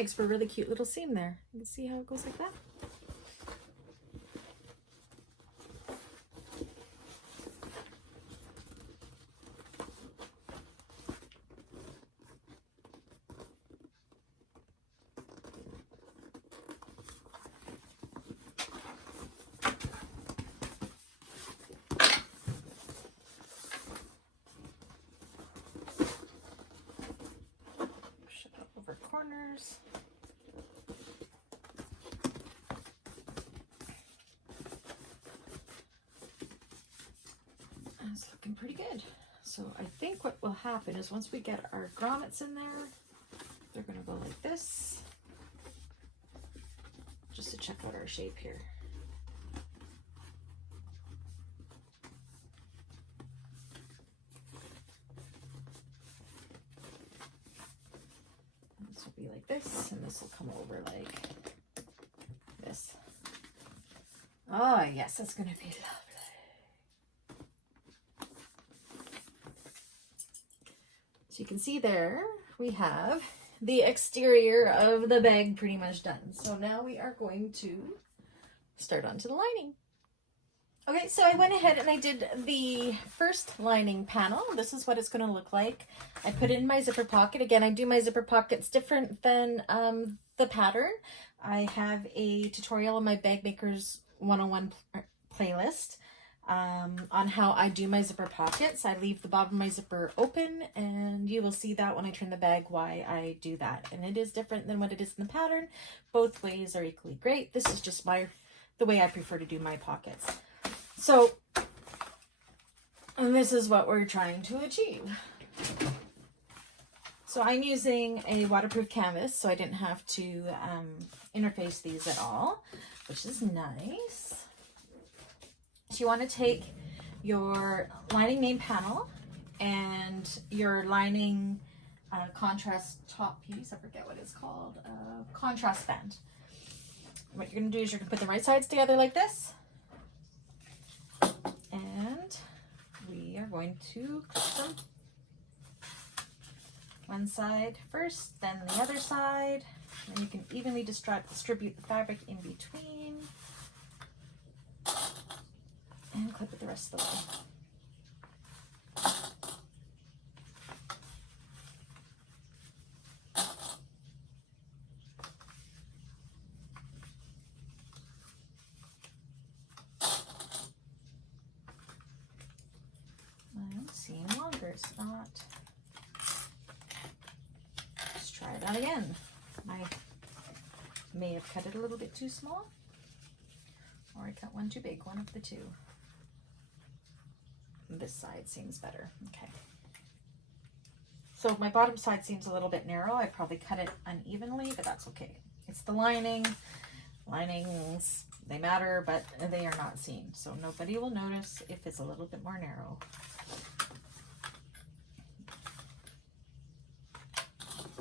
makes for a really cute little seam there. You can see how it goes like that. Corners. And it's looking pretty good. So I think what will happen is once we get our grommets in there, they're going to go like this, just to check out our shape here. Be like this, and this will come over like this. Oh yes, that's gonna be lovely. So you can see there we have the exterior of the bag pretty much done. So now we are going to start onto the lining. Okay, so I went ahead and I did the first lining panel. This is what it's going to look like. I put it in my zipper pocket. Again, I do my zipper pockets different than the pattern. I have a tutorial on my Bag Makers 101 playlist on how I do my zipper pockets. I leave the bottom of my zipper open, and you will see that when I turn the bag why I do that. And it is different than what it is in the pattern. Both ways are equally great. This is just the way I prefer to do my pockets. So, and this is what we're trying to achieve. So I'm using a waterproof canvas, so I didn't have to interface these at all, which is nice. So you want to take your lining main panel and your lining contrast top piece, I forget what it's called, contrast band. What you're going to do is you're going to put the right sides together like this. And we are going to clip them. One side first, then the other side. And you can evenly distribute the fabric in between. And clip it the rest of the way. Seam longer, it's not. Let's try that again. I may have cut it a little bit too small, or I cut one too big, one of the two. This side seems better. Okay. So my bottom side seems a little bit narrow. I probably cut it unevenly, but that's okay. It's the lining. Linings, they matter, but they are not seen. So nobody will notice if it's a little bit more narrow.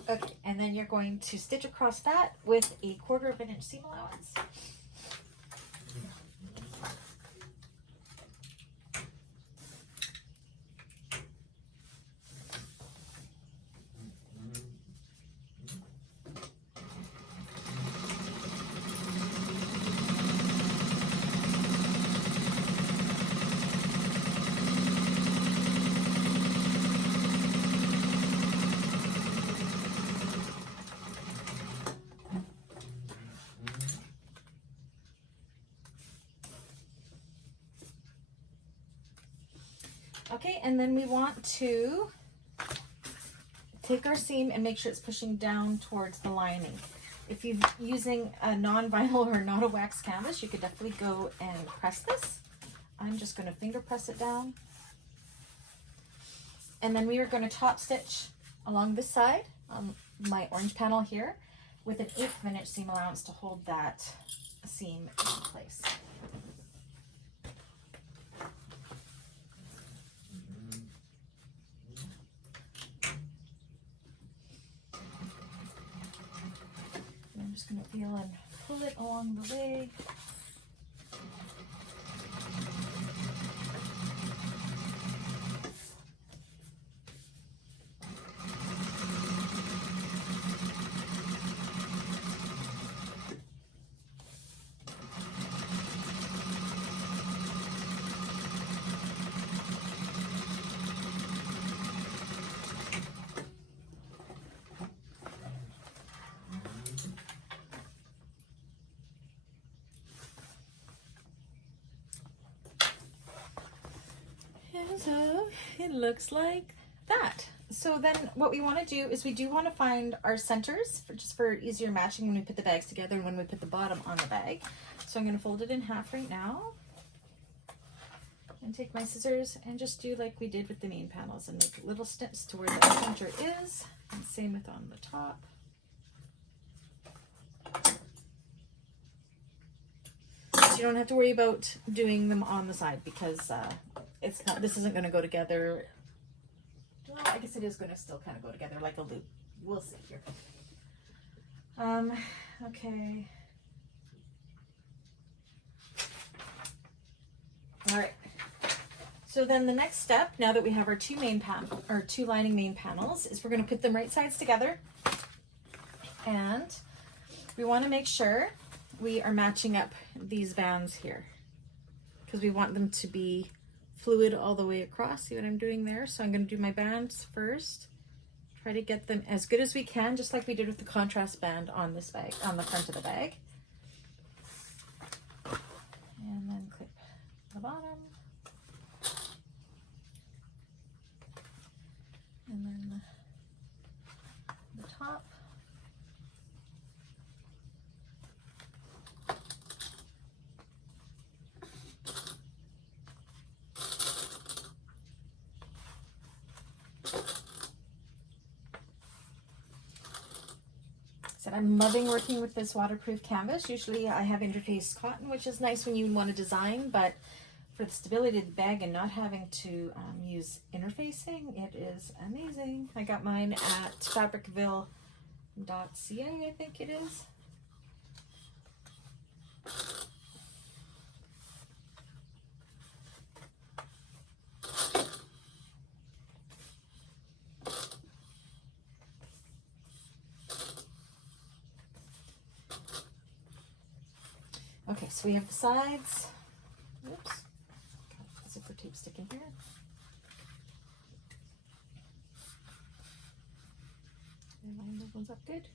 Okay, and then you're going to stitch across that with a 1/4 of an inch seam allowance. Okay, and then we want to take our seam and make sure it's pushing down towards the lining. If you're using a non-vinyl or not a wax canvas, you could definitely go and press this. I'm just going to finger press it down. And then we are going to top stitch along this side on my orange panel here with an 1/8 of an inch seam allowance to hold that seam in place. I'm just going to feel and pull it along the way. So it looks like that. So then what we want to do is we do want to find our centers for easier matching when we put the bags together and when we put the bottom on the bag. So I'm going to fold it in half right now and take my scissors and just do like we did with the main panels and make little snips to where the center is, and same with on the top. So you don't have to worry about doing them on the side because this isn't going to go together. Well, I guess it is going to still kind of go together like a loop. We'll see here. Okay. All right. So then the next step, now that we have our two lining main panels, is we're going to put them right sides together, and we want to make sure we are matching up these bands here because we want them to be fluid all the way across. See what I'm doing there? So I'm going to do my bands first, try to get them as good as we can, just like we did with the contrast band on this bag, on the front of the bag, and then clip the bottom. And then the top. So I'm loving working with this waterproof canvas. Usually I have interfaced cotton, which is nice when you want to design, but for the stability of the bag and not having to use interfacing, it is amazing. I got mine at fabricville.ca, I think it is. Okay, so we have the sides. Oops. Zipper tape sticking here. And line those ones up good.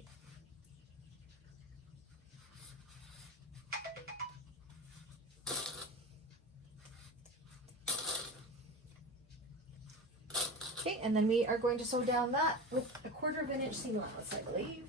Okay, and then we are going to sew down that with a 1/4 inch seam allowance, I believe.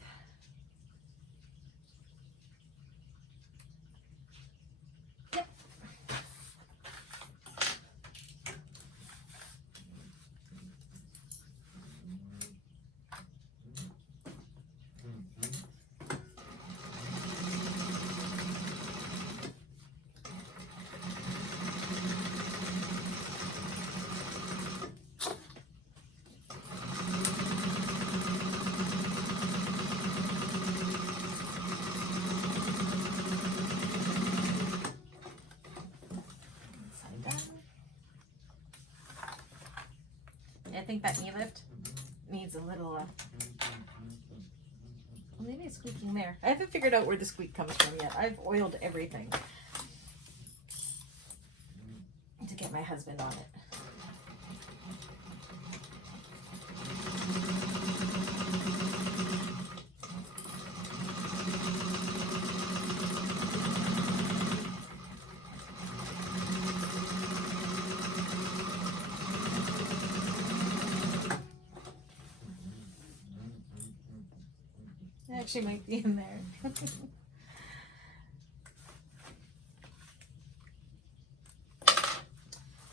I think that knee lift needs a little, well, maybe it's squeaking there. I haven't figured out where the squeak comes from yet. I've oiled everything to get my husband on it. Actually might be in there.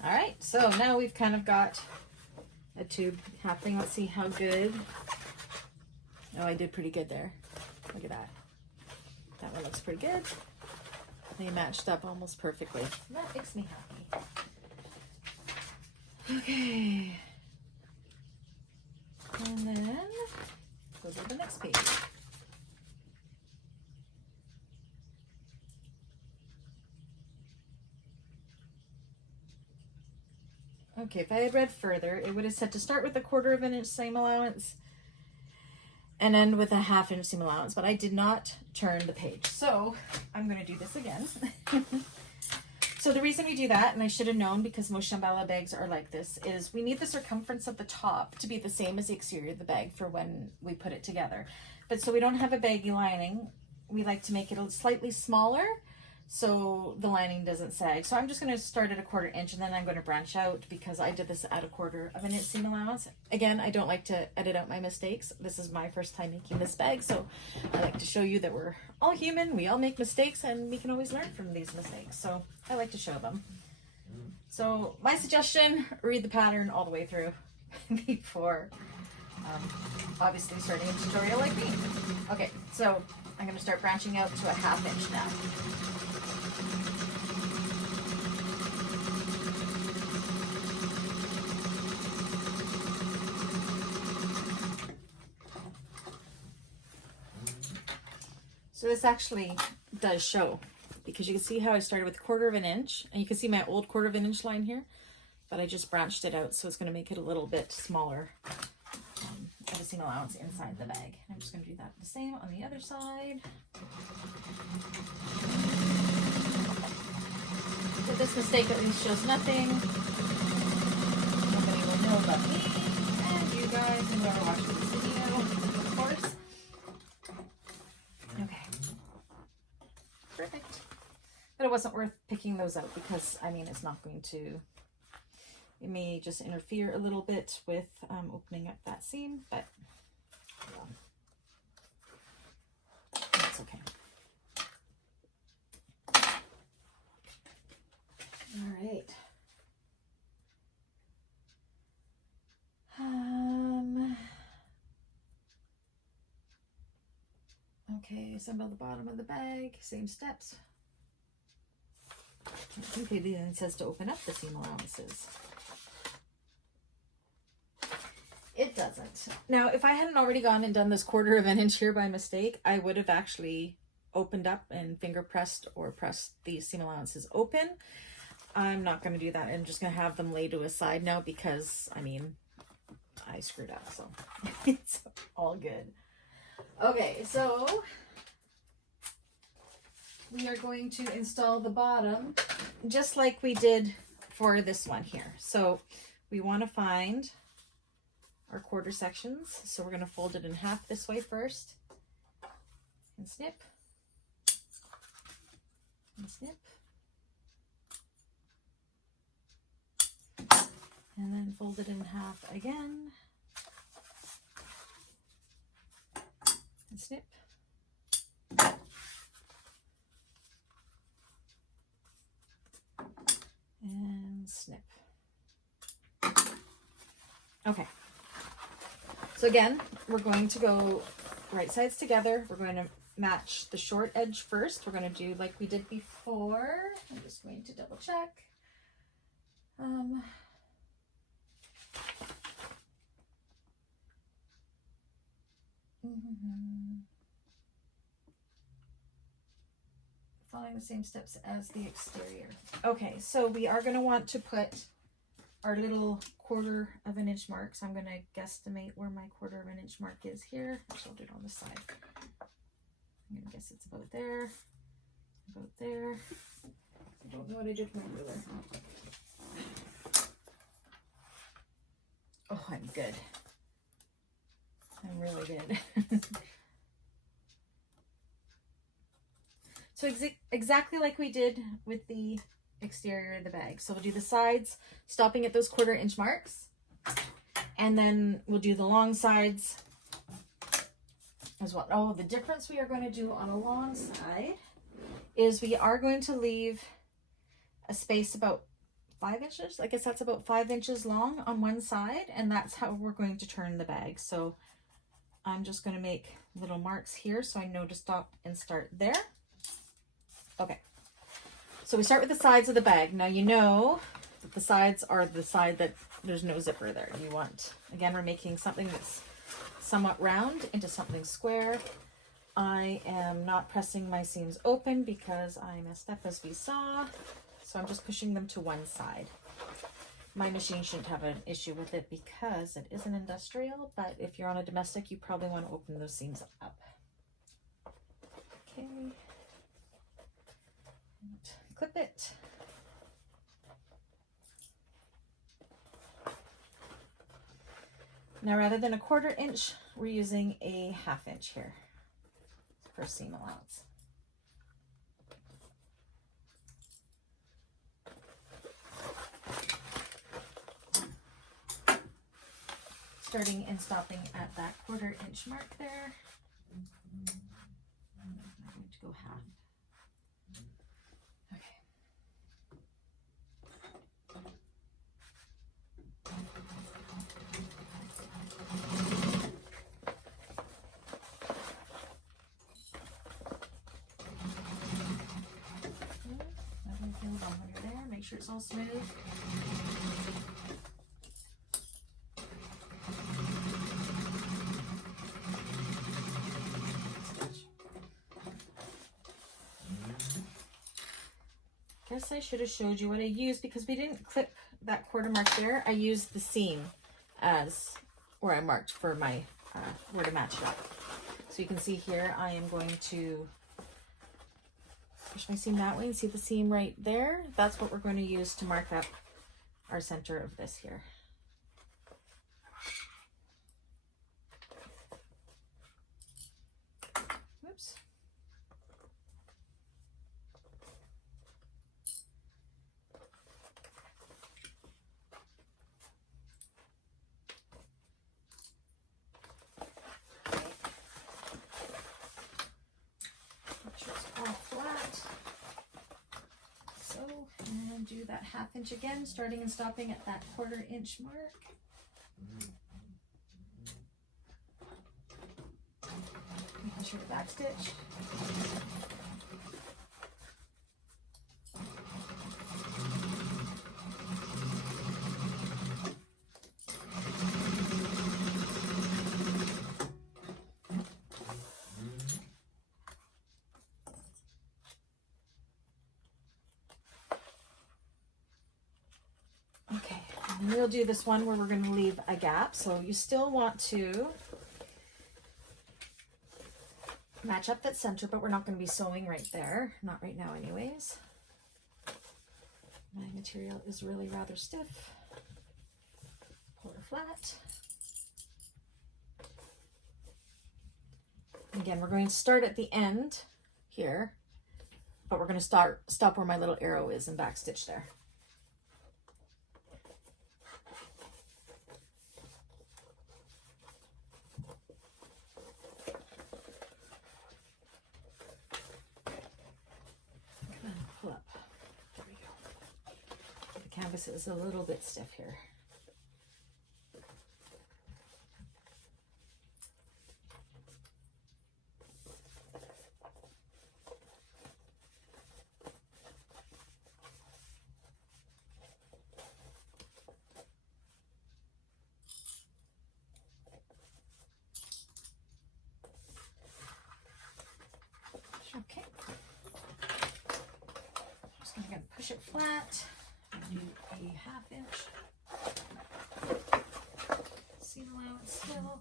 All right, so now we've kind of got a tube happening. Let's see how good. Oh, I did pretty good there. Look at that. That one looks pretty good. They matched up almost perfectly. That makes me happy. Okay. And then go to the next page. Okay, if I had read further, it would have said to start with a 1/4 inch seam allowance and end with a 1/2 inch seam allowance, but I did not turn the page. So I'm going to do this again. So the reason we do that, and I should have known because most Shamballa bags are like this, is we need the circumference of the top to be the same as the exterior of the bag for when we put it together. But so we don't have a baggy lining, we like to make it a slightly smaller so the lining doesn't sag. So I'm just going to start at a 1/4 inch, and then I'm going to branch out because I did this at a 1/4 of an inch seam allowance. Again, I don't like to edit out my mistakes. This is my first time making this bag, so I like to show you that we're all human. We all make mistakes, and we can always learn from these mistakes. So I like to show them. So my suggestion, read the pattern all the way through before obviously starting a tutorial like me. Okay, so I'm going to start branching out to a 1/2 inch now. So this actually does show, because you can see how I started with 1/4 of an inch, and you can see my old 1/4 of an inch line here, but I just branched it out, so it's going to make it a little bit smaller of a seam allowance inside the bag. I'm just going to do that the same on the other side. So this mistake at least shows nothing. Nobody will know but me and you guys and whoever watches this video, of course. Okay. Perfect. But it wasn't worth picking those out because, I mean, it's not going to, it may just interfere a little bit with opening up that seam, but yeah, that's okay. All right. Okay, assemble the bottom of the bag, same steps. I think it even says to open up the seam allowances. It doesn't. Now, if I hadn't already gone and done this 1/4 of an inch here by mistake, I would have actually opened up and finger pressed or pressed these seam allowances open. I'm not going to do that. I'm just going to have them lay to a side now because, I mean, I screwed up, so it's all good. Okay, so we are going to install the bottom just like we did for this one here. So we want to find our 1/4 sections. So we're going to fold it in half this way first and snip and snip. And then fold it in half again and snip. And snip. Okay. So again, we're going to go right sides together. We're going to match the short edge first. We're going to do like we did before. I'm just going to double check. Following the same steps as the exterior. Okay, so we are going to want to put our little 1/4 of an inch marks. I'm going to guesstimate where my 1/4 of an inch mark is here. Actually, I'll do it on the side. I'm going to guess it's about there. About there. I don't know what I did with my ruler. Oh, I'm good. I'm really good. So exactly like we did with the exterior of the bag. So we'll do the sides, stopping at those 1/4 inch marks. And then we'll do the long sides as well. Oh, the difference we are going to do on a long side is we are going to leave a space about 5 inches. I guess that's about 5 inches long on one side, and that's how we're going to turn the bag. So I'm just going to make little marks here so I know to stop and start there. Okay, so we start with the sides of the bag. Now you know that the sides are the side that there's no zipper there. You want, again, we're making something that's somewhat round into something square. I am not pressing my seams open because I messed up as we saw. So I'm just pushing them to one side. My machine shouldn't have an issue with it because it is an industrial, but if you're on a domestic, you probably want to open those seams up. Okay. And clip it. Now, rather than a 1/4 inch, we're using a 1/2 inch here for seam allowance. starting and stopping at that 1/4 inch mark there. I'm going to go half. Okay. Nothing feels on under there. Make sure it's all smooth. Guess I should have showed you what I used because we didn't clip that 1/4 mark there. I used the seam as where I marked for my where to match it up. So you can see here I am going to push my seam that way and see the seam right there. That's what we're going to use to mark up our center of this here. Whoops. And do that 1/2 inch again, starting and stopping at that 1/4 inch mark. Making sure to back stitch. Okay, and we'll do this one where we're going to leave a gap. So you still want to match up that center, but we're not going to be sewing right there. Not right now anyways. My material is really rather stiff. Pull her flat. Again, we're going to start at the end here, but we're going to stop where my little arrow is and back stitch there. Canvas is a little bit stiff here. Okay. Just going to push it flat. Do a 1/2 inch seam allowance still.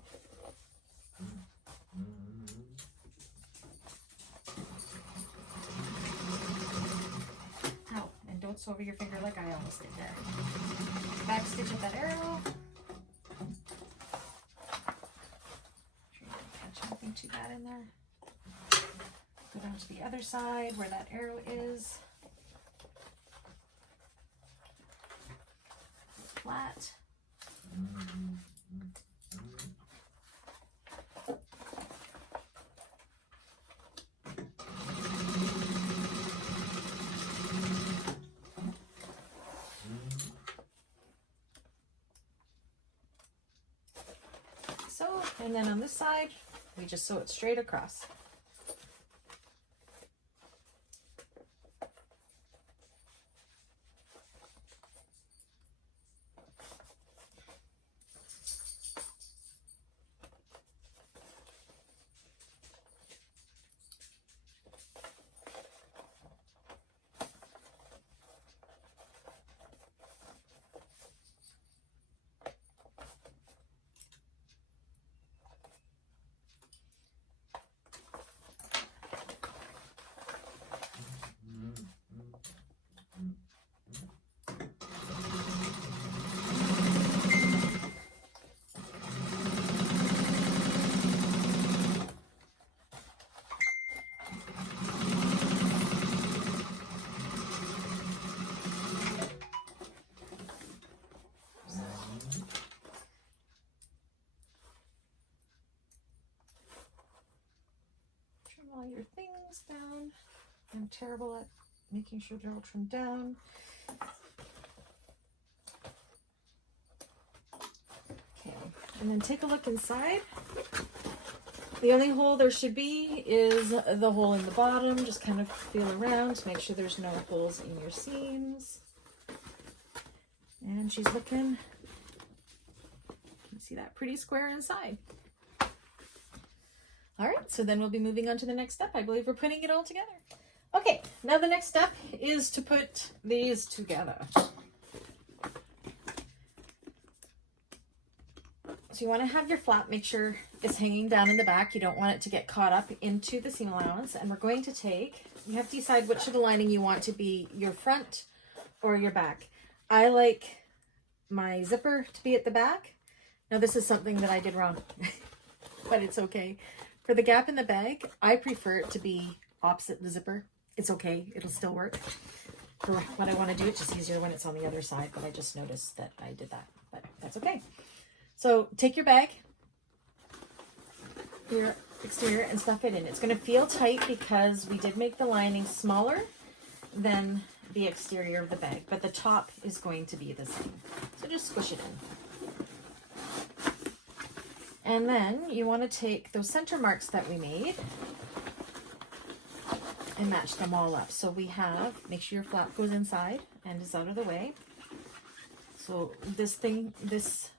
Ow, and don't sew over your finger like I almost did there. Back stitch at that arrow. Try not to catch anything too bad in there. Go down to the other side where that arrow is. Flat. So, and then on this side, we just sew it straight across. all your things down. I'm terrible at making sure they're all trimmed down. Okay, and then take a look inside. The only hole there should be is the hole in the bottom. Just kind of feel around to make sure there's no holes in your seams. And she's looking, you see that pretty square inside. All right, so then we'll be moving on to the next step. I believe we're putting it all together. Okay, now the next step is to put these together. So you want to have your flap, make sure it's hanging down in the back. You don't want it to get caught up into the seam allowance. And we're going to take, you have to decide which of the lining you want to be your front or your back. I like my zipper to be at the back. Now this is something that I did wrong, but it's okay. For the gap in the bag, I prefer it to be opposite the zipper. It's okay, it'll still work. For what I want to do, it's just easier when it's on the other side, but I just noticed that I did that, but that's okay. So take your bag, your exterior, and stuff it in. It's going to feel tight because we did make the lining smaller than the exterior of the bag, but the top is going to be the same. So just squish it in. And then you want to take those center marks that we made and match them all up. So we have, make sure your flap goes inside and is out of the way. So this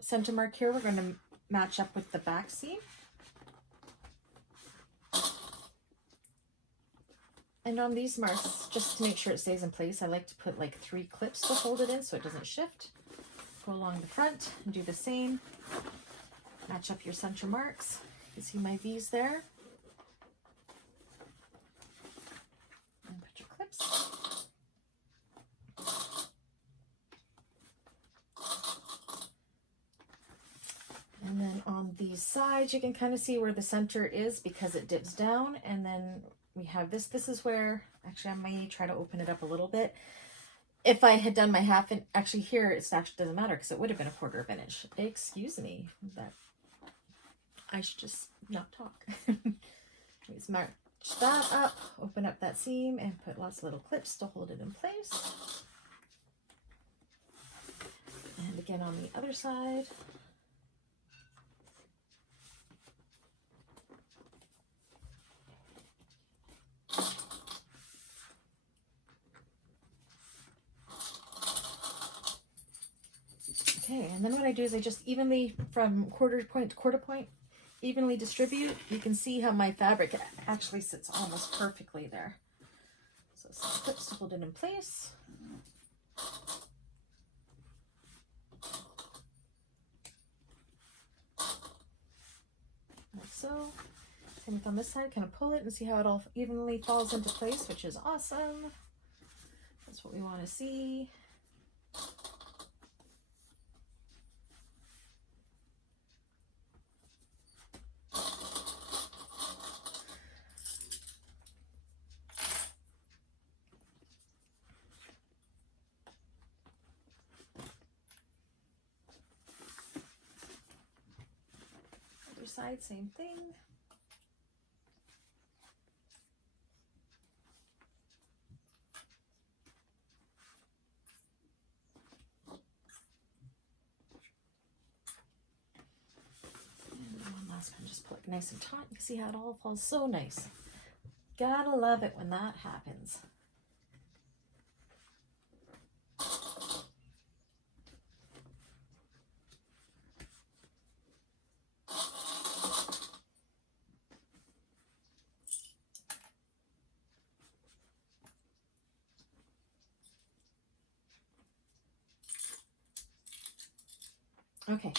center mark here, we're going to match up with the back seam. And on these marks, just to make sure it stays in place, I like to put like 3 clips to hold it in so it doesn't shift. Go along the front and do the same. Match up your center marks. You see my V's there. And put your clips. And then on these sides, you can kind of see where the center is because it dips down. And then we have this. This is where, actually I may try to open it up a little bit. If I had done my half inch, actually here, it actually doesn't matter because it would have been a 1/4 of an inch. Excuse me, that I should just not talk. Let's match that up, open up that seam, and put lots of little clips to hold it in place. And again on the other side. Okay, and then what I do is I just evenly, from quarter point to quarter point, evenly distribute. You can see how my fabric actually sits almost perfectly there. So some clips to hold it in place. Like so. Same with on this side, kind of pull it and see how it all evenly falls into place, which is awesome. That's what we want to see. Side, same thing. And one last one, just pull it nice and taut. You can see how it all falls so nice. Gotta love it when that happens. Okay,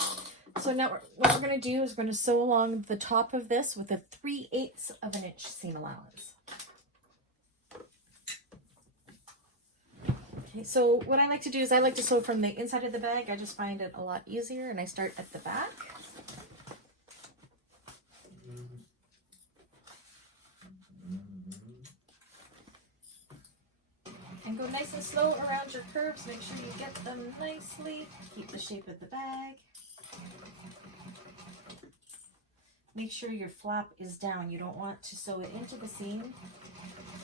so now what we're going to do is we're going to sew along the top of this with a 3/8 of an inch seam allowance. Okay, so what I like to do is I like to sew from the inside of the bag. I just find it a lot easier, and I start at the back. And go nice and slow around your curves. Make sure you get them nicely. Keep the shape of the bag. make sure your flap is down. You don't want to sew it into the seam.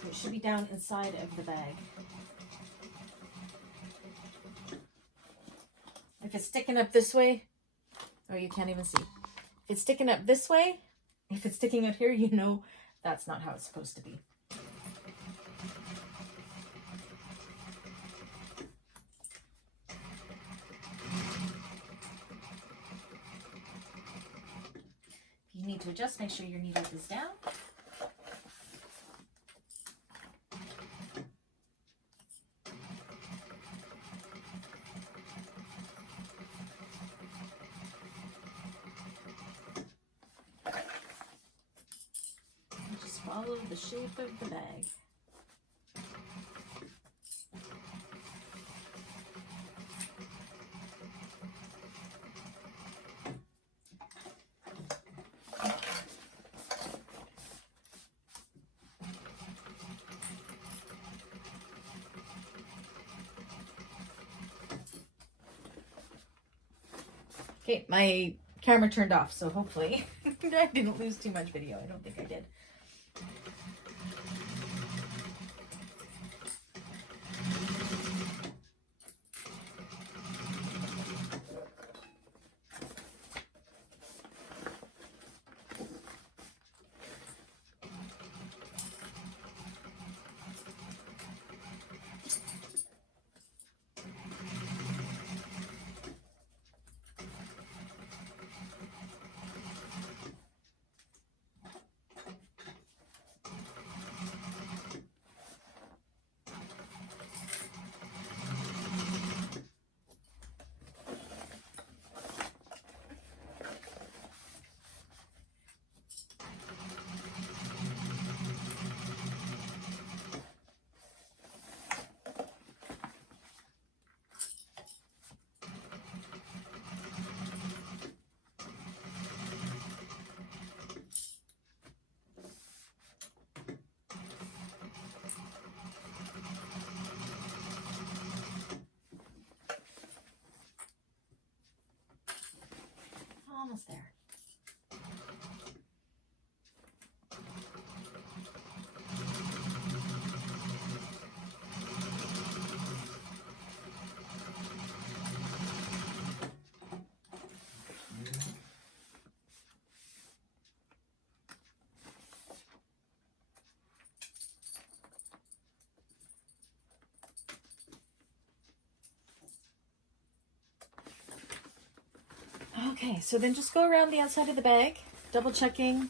So it should be down inside of the bag. If it's sticking up this way, oh, you can't even see. If it's sticking up this way, if it's sticking out here, you know that's not how it's supposed to be. If you need to adjust, make sure your needle is down. Follow the shape of the bag. Okay, my camera turned off, so hopefully I didn't lose too much video. I don't think I did. Almost there. Okay, so then just go around the outside of the bag, double checking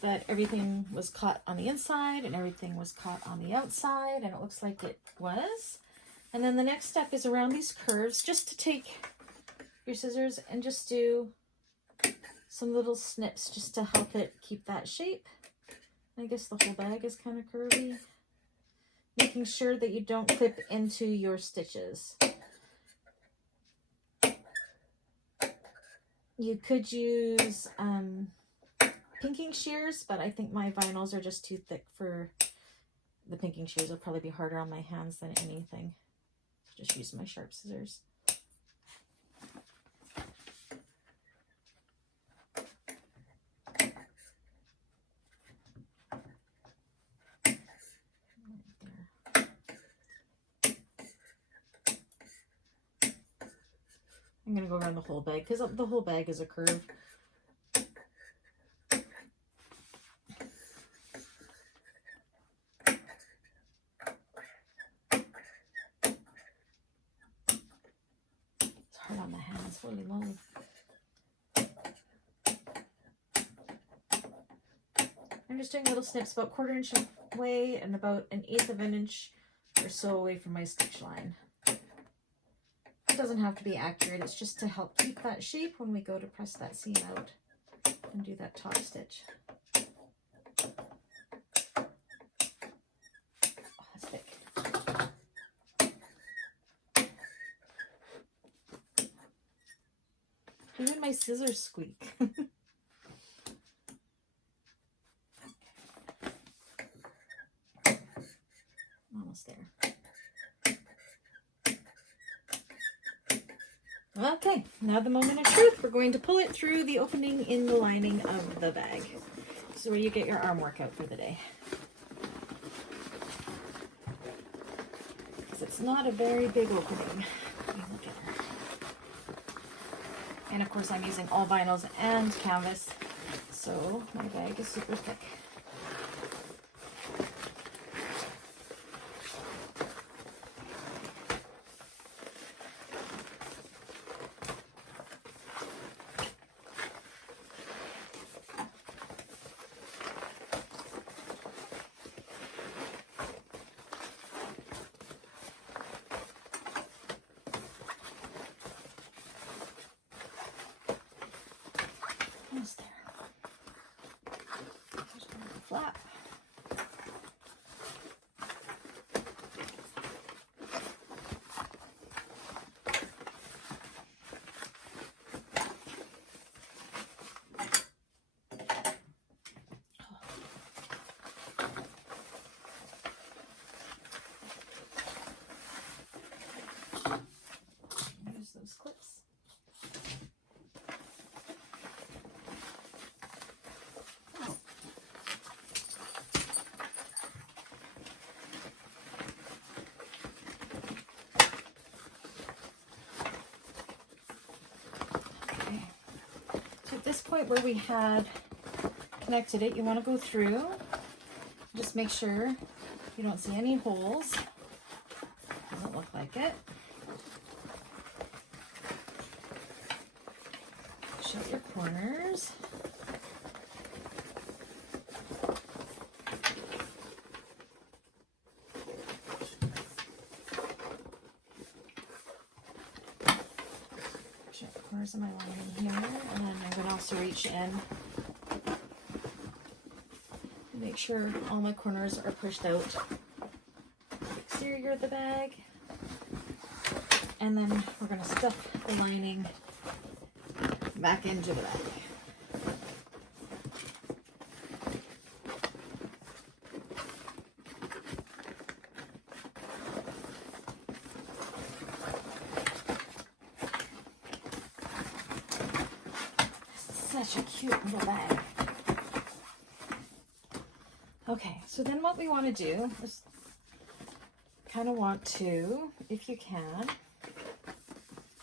that everything was caught on the inside and everything was caught on the outside, and it looks like it was. And then the next step is around these curves, just to take your scissors and just do some little snips just to help it keep that shape. I guess the whole bag is kind of curvy. Making sure that you don't clip into your stitches. You could use pinking shears, but I think my vinyls are just too thick for the pinking shears. Will probably be harder on my hands than anything. So just use my sharp scissors. I'm going to go around the whole bag because the whole bag is a curve. It's hard on the hands, holy moly. I'm just doing little snips about 1/4 inch away and about 1/8 of an inch or so away from my stitch line. It doesn't have to be accurate, it's just to help keep that shape when we go to press that seam out and do that top stitch. Oh, that's thick. Even my scissors squeak. Almost there. Okay, Now the moment of truth, we're going to pull it through the opening in the lining of the bag. This is where you get your arm workout for the day. Because it's not a very big opening. Look at her. And of course I'm using all vinyls and canvas, so my bag is super thick. Almost there. There's one flap. Use those clips. At this point where we had connected it, you want to go through, just make sure you don't see any holes. Doesn't look like it. Shut your corners. Corners of my lining here, and then I'm going to also reach in, make sure all my corners are pushed out the exterior of the bag, and then we're going to stuff the lining back into the bag. Such a cute little bag. Okay, so then what we want to do is kind of want to, if you can,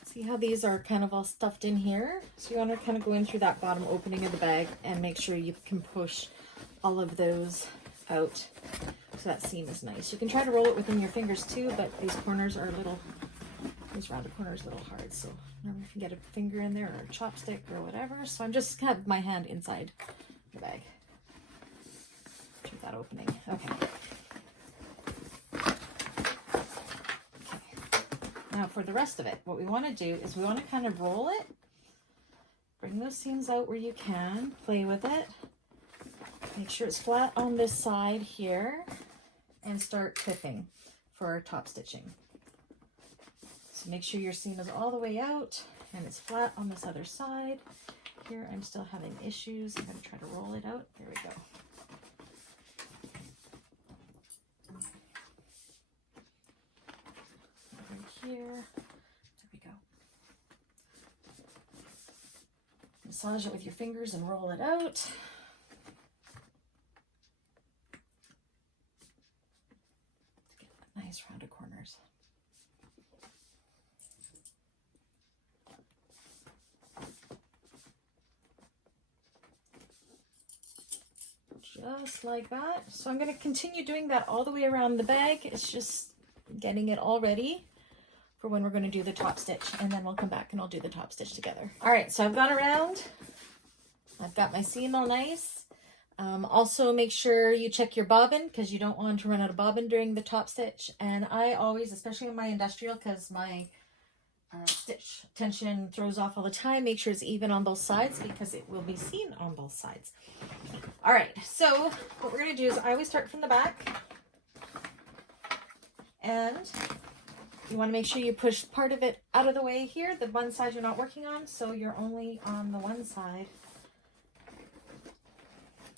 see how these are kind of all stuffed in here? So you want to kind of go in through that bottom opening of the bag and make sure you can push all of those out so that seam is nice. You can try to roll it within your fingers too, but these corners are a little, these rounded corners are a little hard, so remember you can get a finger in there or a chopstick or whatever. So I'm just have my hand inside the bag through that opening. Okay. Now for the rest of it, what we want to do is we want to kind of roll it, bring those seams out where you can, play with it, make sure it's flat on this side here, and start clipping for our top stitching. So make sure your seam is all the way out and it's flat on this other side. Here I'm still having issues. I'm going to try to roll it out. There we go. Right here. There we go. Massage it with your fingers and roll it out. Get nice rounded corners. Just like that. So I'm going to continue doing that all the way around the bag. It's just getting it all ready for when we're going to do the top stitch, and then we'll come back and I'll do the top stitch together. All right, so I've gone around. I've got my seam all nice. Also make sure you check your bobbin because you don't want to run out of bobbin during the top stitch. And I always, especially in my industrial, because my stitch tension throws off all the time, make sure it's even on both sides because it will be seen on both sides. All right, so what we're going to do is I always start from the back, and you want to make sure you push part of it out of the way here, the one side you're not working on, so you're only on the one side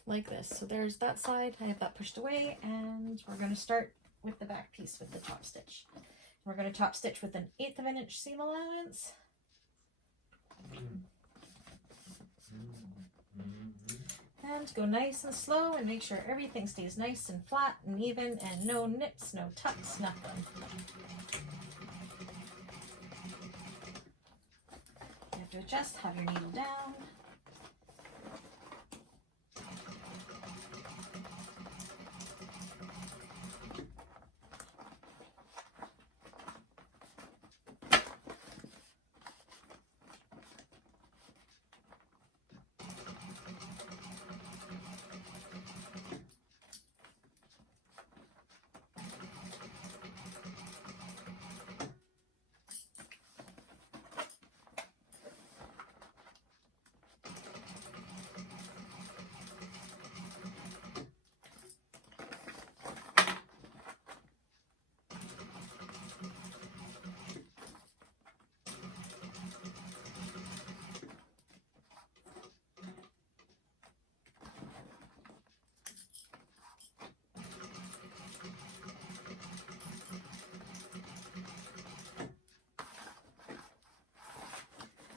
like this. So there's that side, I have that pushed away, and we're going to start with the back piece with the top stitch. We're going to top stitch with an 1/8 of an inch seam allowance. And go nice and slow and make sure everything stays nice and flat and even and no nips, no tucks, nothing. You have to adjust, have your needle down.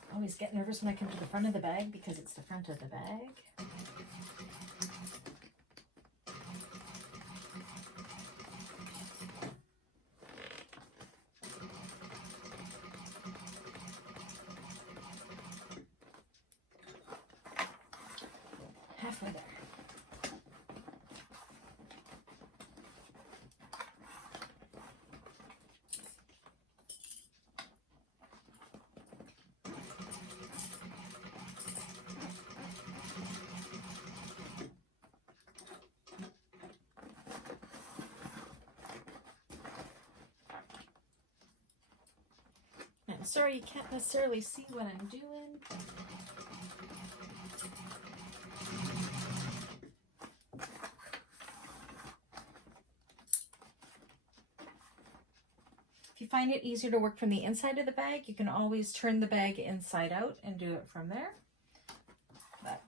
I always get nervous when I come to the front of the bag because it's the front of the bag. Halfway there. I'm sorry you can't necessarily see what I'm doing. If you find it easier to work from the inside of the bag, you can always turn the bag inside out and do it from there. But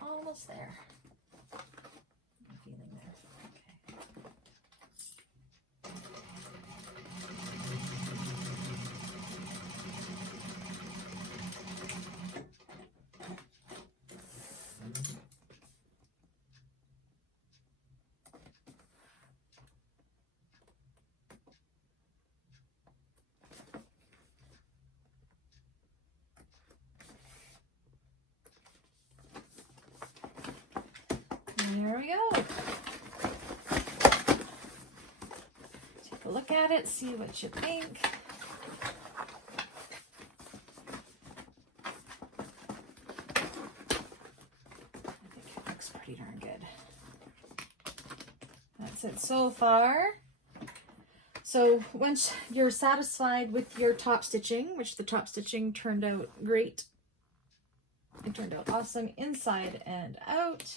almost there. I'm feeling there. Okay. There we go. Take a look at it, see what you think. I think it looks pretty darn good. That's it so far. So once you're satisfied with your top stitching, which the top stitching turned out great. It turned out awesome inside and out.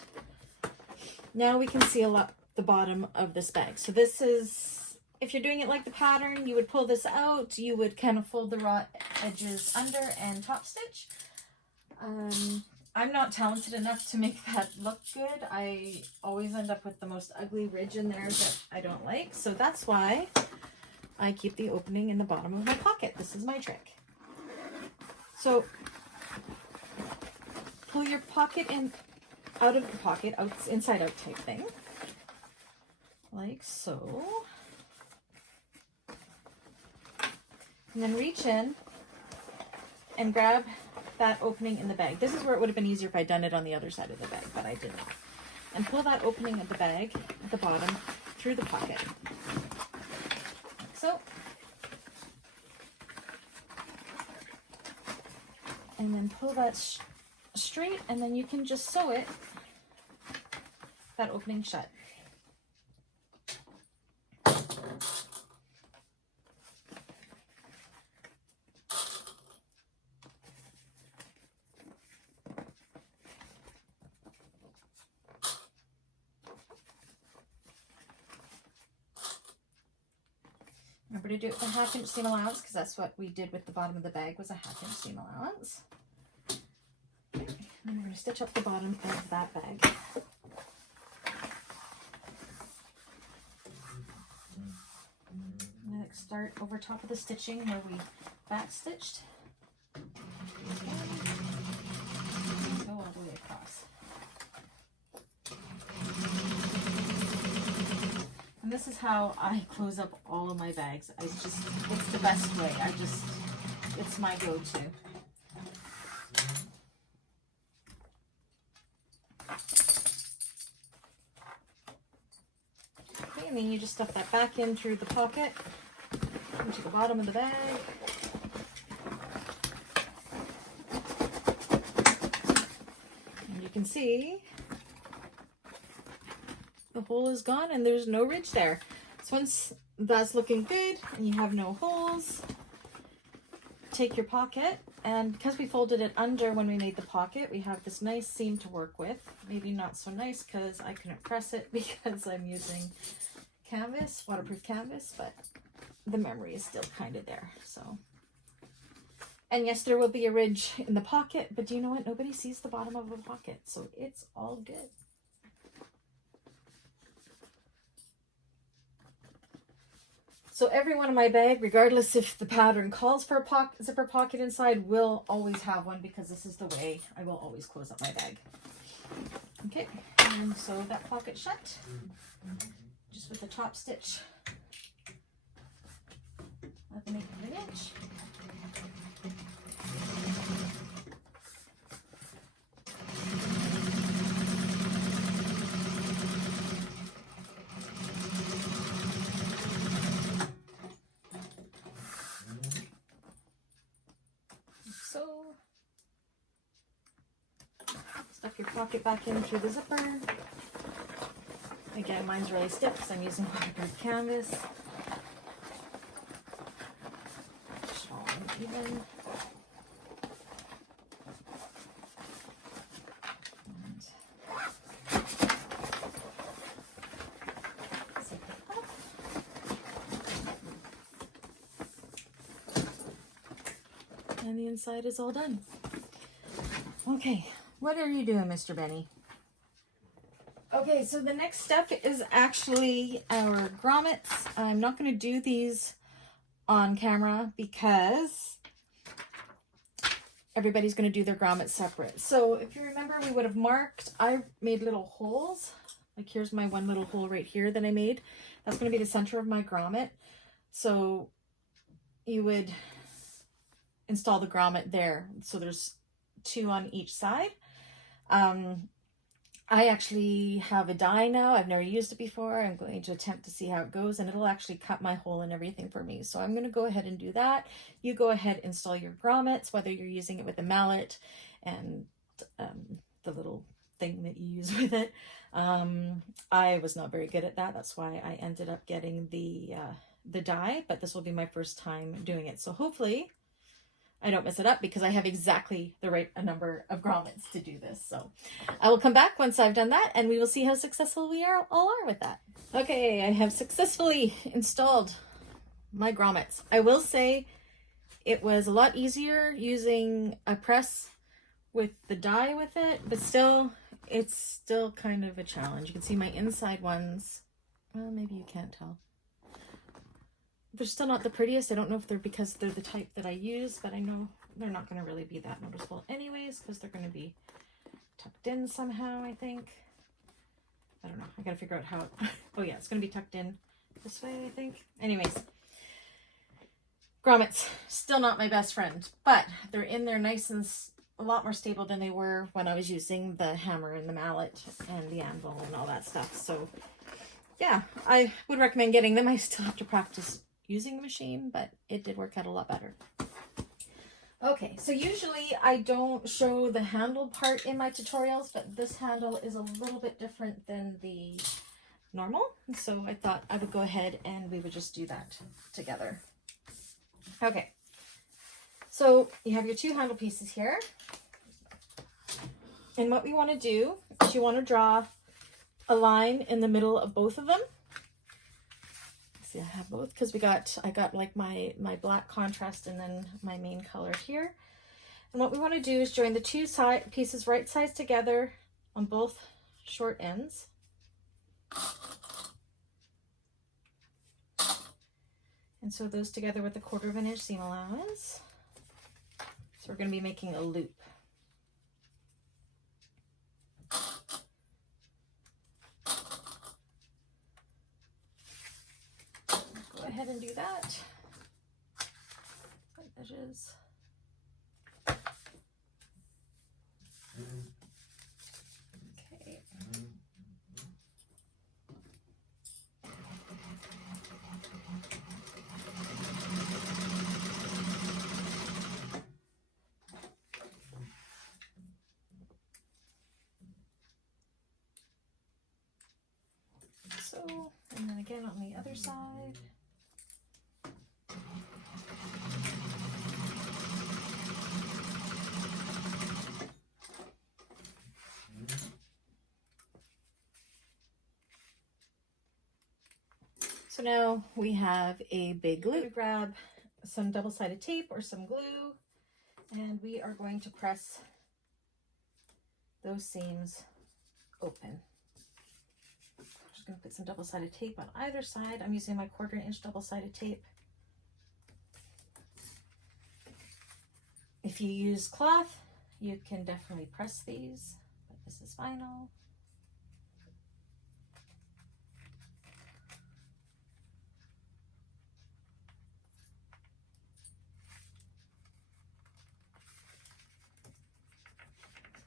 Now we can seal up the bottom of this bag. So this is, if you're doing it like the pattern, you would pull this out, you would kind of fold the raw edges under and top stitch. I'm not talented enough to make that look good. I always end up with the most ugly ridge in there that I don't like. So that's why I keep the opening in the bottom of my pocket. This is my trick. So pull your pocket in, out of the pocket, out, inside out type thing, like so. And then reach in and grab that opening in the bag. This is where it would have been easier if I'd done it on the other side of the bag, but I did not. And pull that opening of the bag at the bottom through the pocket, like so. and then pull that straight, and then you can just sew it, that opening shut. Remember to do it with a 1/2 inch seam allowance, because that's what we did with the bottom of the bag, was a 1/2 inch seam allowance. Okay. And we're going to stitch up the bottom of that bag. I'm going to start over top of the stitching where we back stitched. Go all the way across. And this is how I close up all of my bags. It's the best way. It's my go-to. Okay, and then you just stuff that back in through the pocket into the bottom of the bag. And you can see the hole is gone and there's no ridge there. So once that's looking good and you have no holes, take your pocket, and because we folded it under when we made the pocket, we have this nice seam to work with. Maybe not so nice because I couldn't press it because I'm using canvas, waterproof canvas, but the memory is still kind of there. So, and yes, there will be a ridge in the pocket, but do you know what? Nobody sees the bottom of the pocket, so it's all good. So every one of my bag, regardless if the pattern calls for a zipper pocket inside, will always have one, because this is the way I will always close up my bag. Okay, and sew that pocket shut, just with the top stitch of an 1/8 inch. Stuff your pocket back in through the zipper. Again, mine's really stiff because I'm using waterproof canvas. Just all even. Zip it up. And the inside is all done. Okay. What are you doing, Mr. Benny? Okay, so the next step is actually our grommets. I'm not going to do these on camera because everybody's going to do their grommets separate. So if you remember, we would have marked, I made little holes. Like here's my one little hole right here that I made. That's going to be the center of my grommet. So you would install the grommet there. So there's 2 on each side. I actually have a die now. I've never used it before. I'm going to attempt to see how it goes, and it'll actually cut my hole and everything for me. So I'm going to go ahead and do that. You go ahead, install your grommets, whether you're using it with a mallet and the little thing that you use with it. I was not very good at that. That's why I ended up getting the die, but this will be my first time doing it. So hopefully I don't mess it up, because I have exactly the right number of grommets to do this. So I will come back once I've done that, and we will see how successful we all are with that. Okay, I have successfully installed my grommets. I will say it was a lot easier using a press with the die with it, but still, it's still kind of a challenge. You can see my inside ones. Well, maybe you can't tell. They're still not the prettiest. I don't know if they're because they're the type that I use, but I know they're not going to really be that noticeable anyways, because they're going to be tucked in somehow, I think. I don't know. I got to figure out how. Oh yeah, it's going to be tucked in this way, I think. Anyways, grommets, still not my best friend, but they're in there nice and a lot more stable than they were when I was using the hammer and the mallet and the anvil and all that stuff. So yeah, I would recommend getting them. I still have to practice using the machine, but it did work out a lot better. Okay, so usually I don't show the handle part in my tutorials, but this handle is a little bit different than the normal. So I thought I would go ahead and we would just do that together. Okay, so you have your two handle pieces here. And what we want to do is you want to draw a line in the middle of both of them. See, I have both because I got like my black contrast and then my main color here. And what we want to do is join the two side pieces right sides together on both short ends. And sew those together with a 1/4 inch seam allowance. So we're going to be making a loop. Go ahead and do that. Edges. Okay. So, and then again on the other side. So now we have a big loop. Grab some double-sided tape or some glue, and we are going to press those seams open. I'm just going to put some double-sided tape on either side. I'm using my 1/4 inch double-sided tape. If you use cloth, you can definitely press these, but this is vinyl.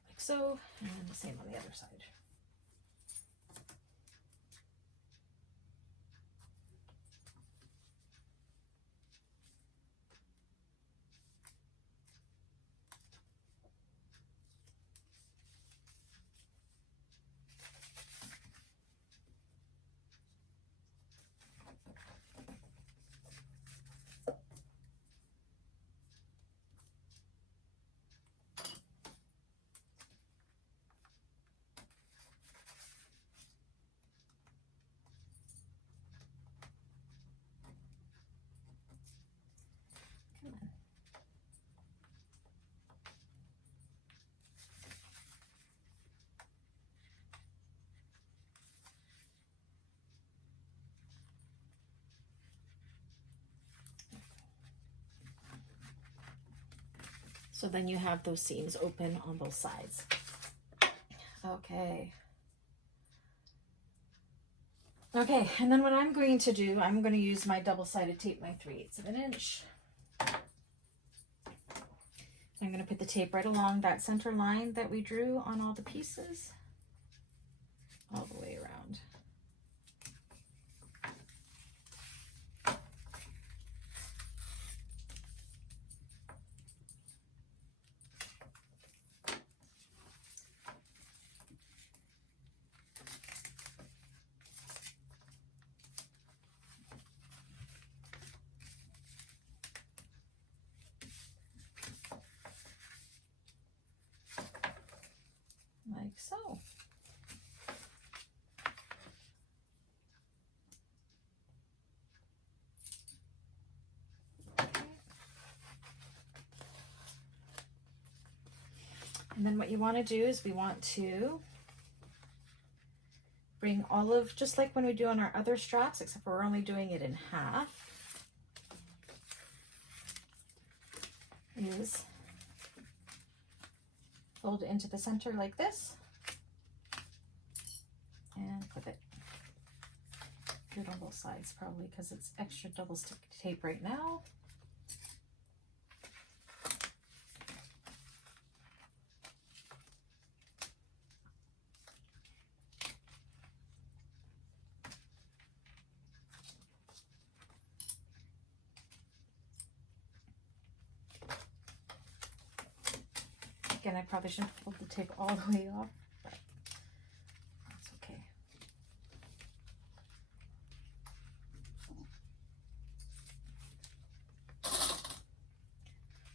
Like so, and the same on the other side. So then you have those seams open on both sides. Okay. Okay, and then what I'm going to do, I'm going to use my double-sided tape, my 3/8 of an inch. I'm going to put the tape right along that center line that we drew on all the pieces, all the way around. Like so. And then what you want to do is we want to bring all of, just like when we do on our other straps, except for we're only doing it in half, is fold it into the center like this and clip it. Do it on both sides probably because it's extra double stick tape right now. Again, I probably shouldn't have pulled the tape all the way off, but that's okay.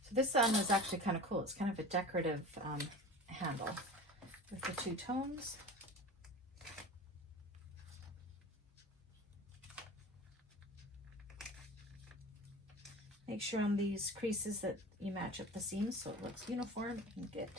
So this is actually kind of cool. It's kind of a decorative handle with the two tones. Make sure on these creases that you match up the seams so it looks uniform and good.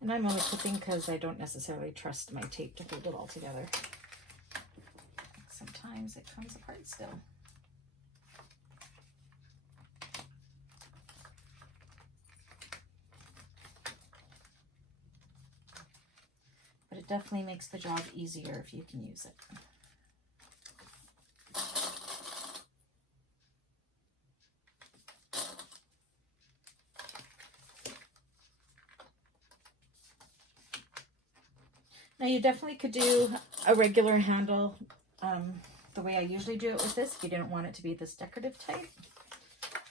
And I'm only clipping because I don't necessarily trust my tape to hold it all together. Sometimes it comes apart still. But it definitely makes the job easier if you can use it. Now you definitely could do a regular handle the way I usually do it with this if you didn't want it to be this decorative type.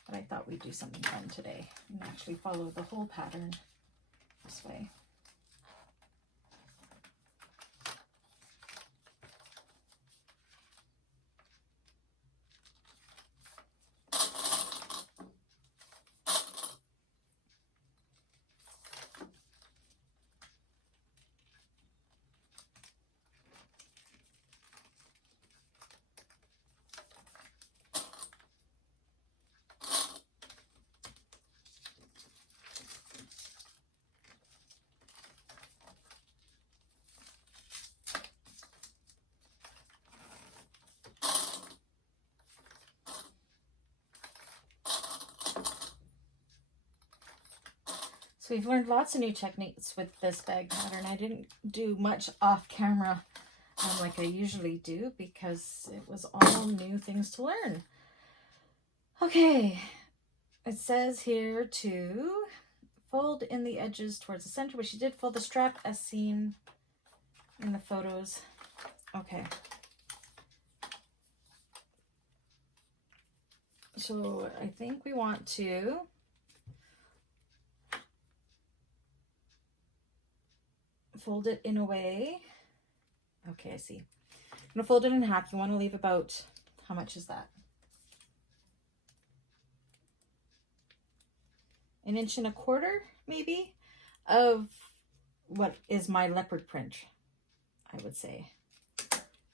But I thought we'd do something fun today and actually follow the whole pattern this way. So we've learned lots of new techniques with this bag pattern. I didn't do much off camera like I usually do because it was all new things to learn. Okay, it says here to fold in the edges towards the center, but she did fold the strap as seen in the photos. Okay. So I think we want to fold it in a way. Okay, I see. I'm gonna fold it in half. You want to leave about, how much is that? 1.25 inches, maybe, of what is my leopard print, I would say.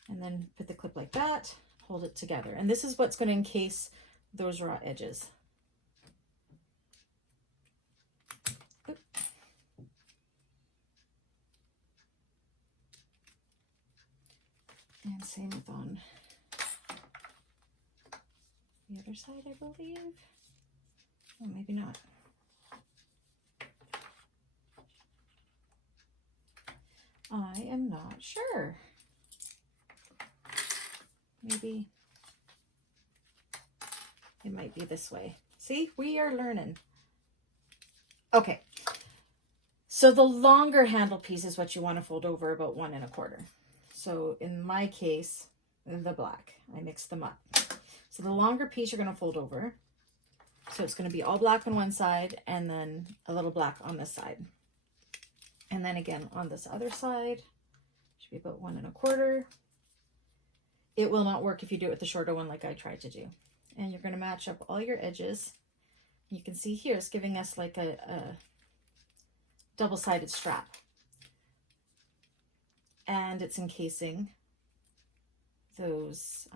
And then put the clip like that, hold it together. And this is what's going to encase those raw edges. Oop. And same with on the other side, I believe. Oh, maybe not. I am not sure. Maybe it might be this way. See, we are learning. Okay. So the longer handle piece is what you want to fold over about 1.25. So in my case, the black, I mixed them up. So the longer piece you're going to fold over. So it's going to be all black on one side and then a little black on this side. And then again on this other side, should be about 1.25. It will not work if you do it with the shorter one like I tried to do. And you're going to match up all your edges. You can see here it's giving us like a double-sided strap. And it's encasing those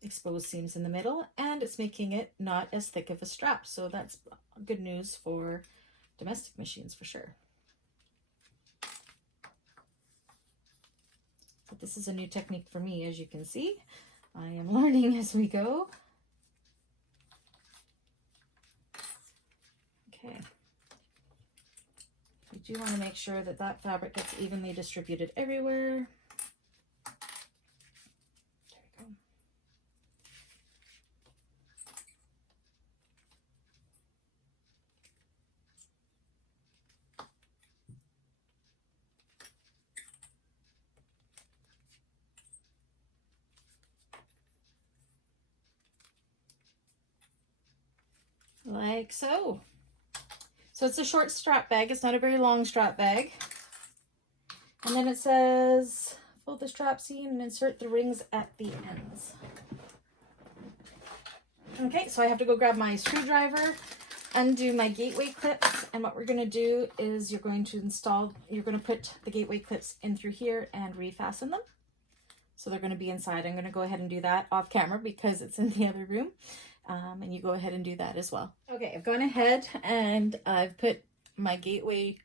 exposed seams in the middle, and it's making it not as thick of a strap. So that's good news for domestic machines for sure. But this is a new technique for me, as you can see. I am learning as we go. Okay. We do want to make sure that that fabric gets evenly distributed everywhere. There we go. like so. So it's a short strap bag. It's not a very long strap bag. And then it says, fold the strap seam and insert the rings at the ends. Okay, so I have to go grab my screwdriver, undo my gateway clips, and what we're going to do is you're going to put the gateway clips in through here and refasten them. So they're going to be inside. I'm going to go ahead and do that off camera because it's in the other room. And you go ahead and do that as well. Okay, I've gone ahead and I've put my gateway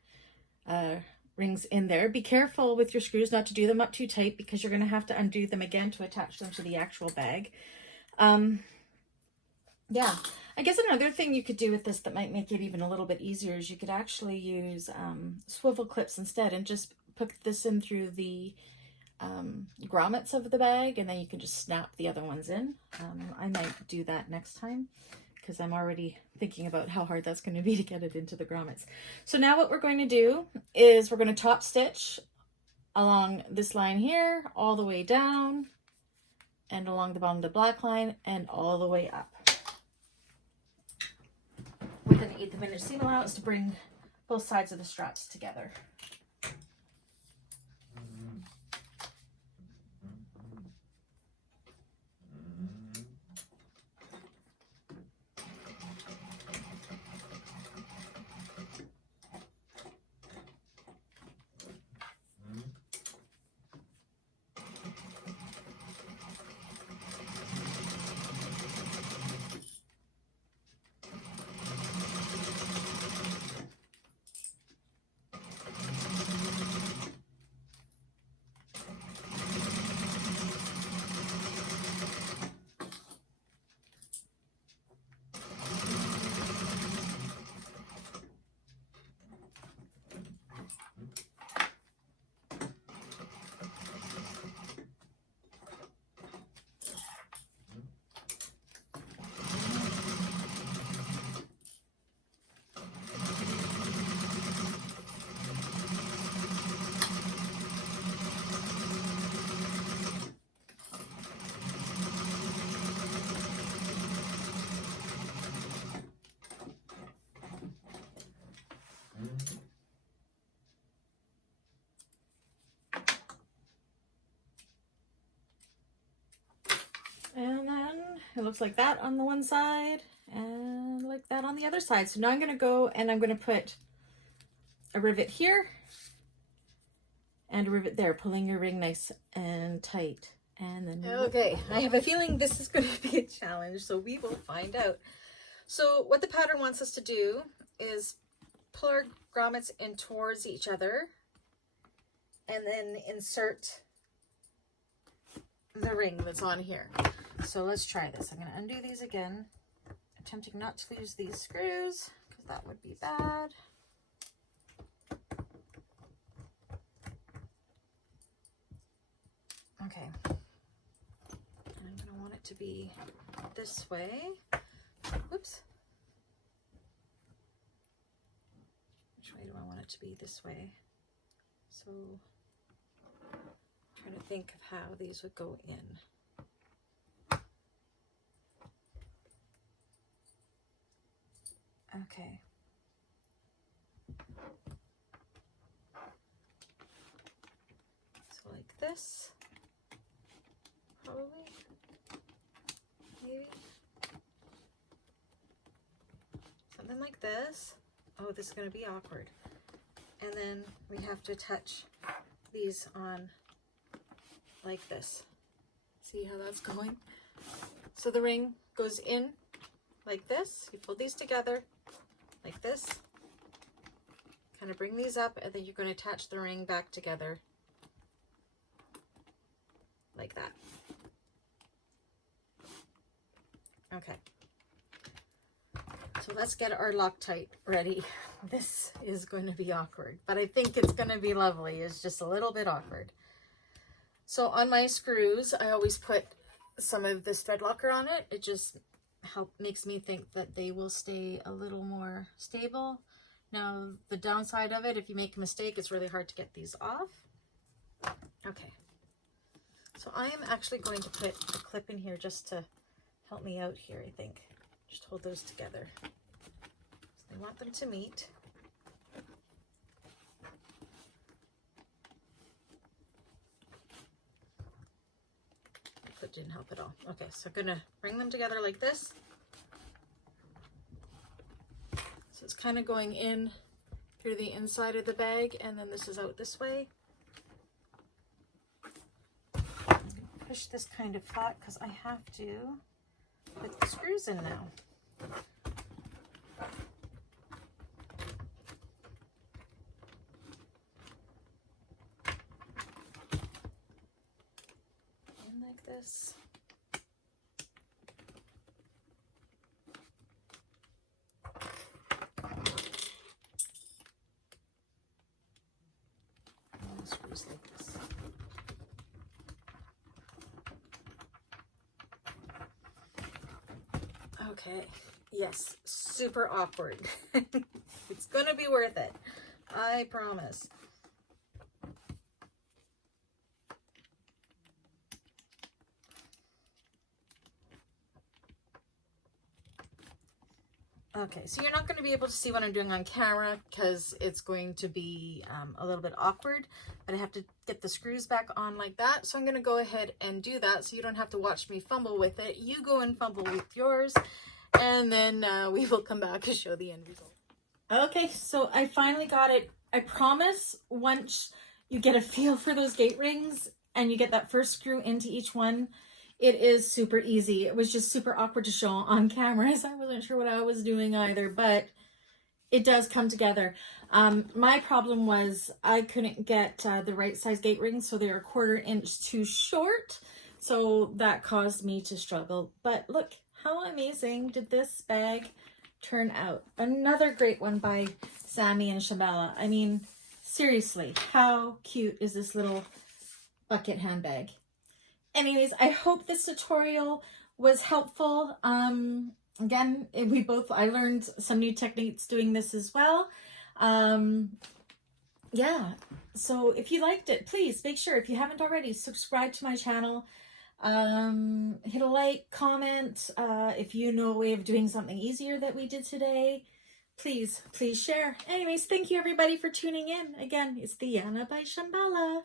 rings in there. Be careful with your screws not to do them up too tight because you're going to have to undo them again to attach them to the actual bag. Yeah, I guess another thing you could do with this that might make it even a little bit easier is you could actually use swivel clips instead and just put this in through the grommets of the bag, and then you can just snap the other ones in. I might do that next time because I'm already thinking about how hard that's going to be to get it into the grommets. So now what we're going to do is we're going to top stitch along this line here all the way down and along the bottom of the black line and all the way up with an 1/8 of an inch seam allowance to bring both sides of the straps together. And then it looks like that on the one side and like that on the other side. So now I'm going to go and I'm going to put a rivet here and a rivet there, pulling your ring nice and tight. And then okay, I have a feeling this is going to be a challenge, so we will find out. So what the pattern wants us to do is pull our grommets in towards each other and then insert the ring that's on here. So let's try this. I'm going to undo these again, attempting not to lose these screws because that would be bad. Okay. I'm going to want it to be this way. Whoops. Which way do I want it to be? This way. So I'm trying to think of how these would go in. Okay. So like this, probably, maybe. Something like this. Oh, this is going to be awkward. And then we have to attach these on like this. See how that's going? So the ring goes in like this. You pull these together like this. Kind of bring these up, and then you're going to attach the ring back together like that. Okay. So let's get our Loctite ready. This is going to be awkward, but I think it's going to be lovely. It's just a little bit awkward. So on my screws, I always put some of this thread locker on it. It just makes me think that they will stay a little more stable. Now, the downside of it, if you make a mistake, it's really hard to get these off. Okay. So I am actually going to put a clip in here just to help me out here, I think. Just hold those together. We want them to meet. That didn't help at all. Okay, so I'm gonna bring them together like this. So it's kind of going in through the inside of the bag, and then this is out this way. Push this kind of flat because I have to put the screws in now. And like this. And the screws like this. Okay, yes, super awkward. It's gonna be worth it, I promise. Okay, so you're not going to be able to see what I'm doing on camera because it's going to be a little bit awkward, but I have to get the screws back on like that. So I'm going to go ahead and do that so you don't have to watch me fumble with it. You go and fumble with yours, and then we will come back and show the end result. Okay, so I finally got it. I promise once you get a feel for those gate rings and you get that first screw into each one, it is super easy. It was just super awkward to show on camera, as I wasn't sure what I was doing either, but it does come together. My problem was I couldn't get the right size gate rings, so they were 1/4 inch too short. So that caused me to struggle. But look, how amazing did this bag turn out? Another great one by Sammy and Shamballa. I mean, seriously, how cute is this little bucket handbag? Anyways, I hope this tutorial was helpful. Again, I learned some new techniques doing this as well. Yeah, so if you liked it, please make sure, if you haven't already, subscribe to my channel. Hit a like, comment. If you know a way of doing something easier that we did today, please share. Anyways, thank you everybody for tuning in. Again, it's the Yanna by Shamballa.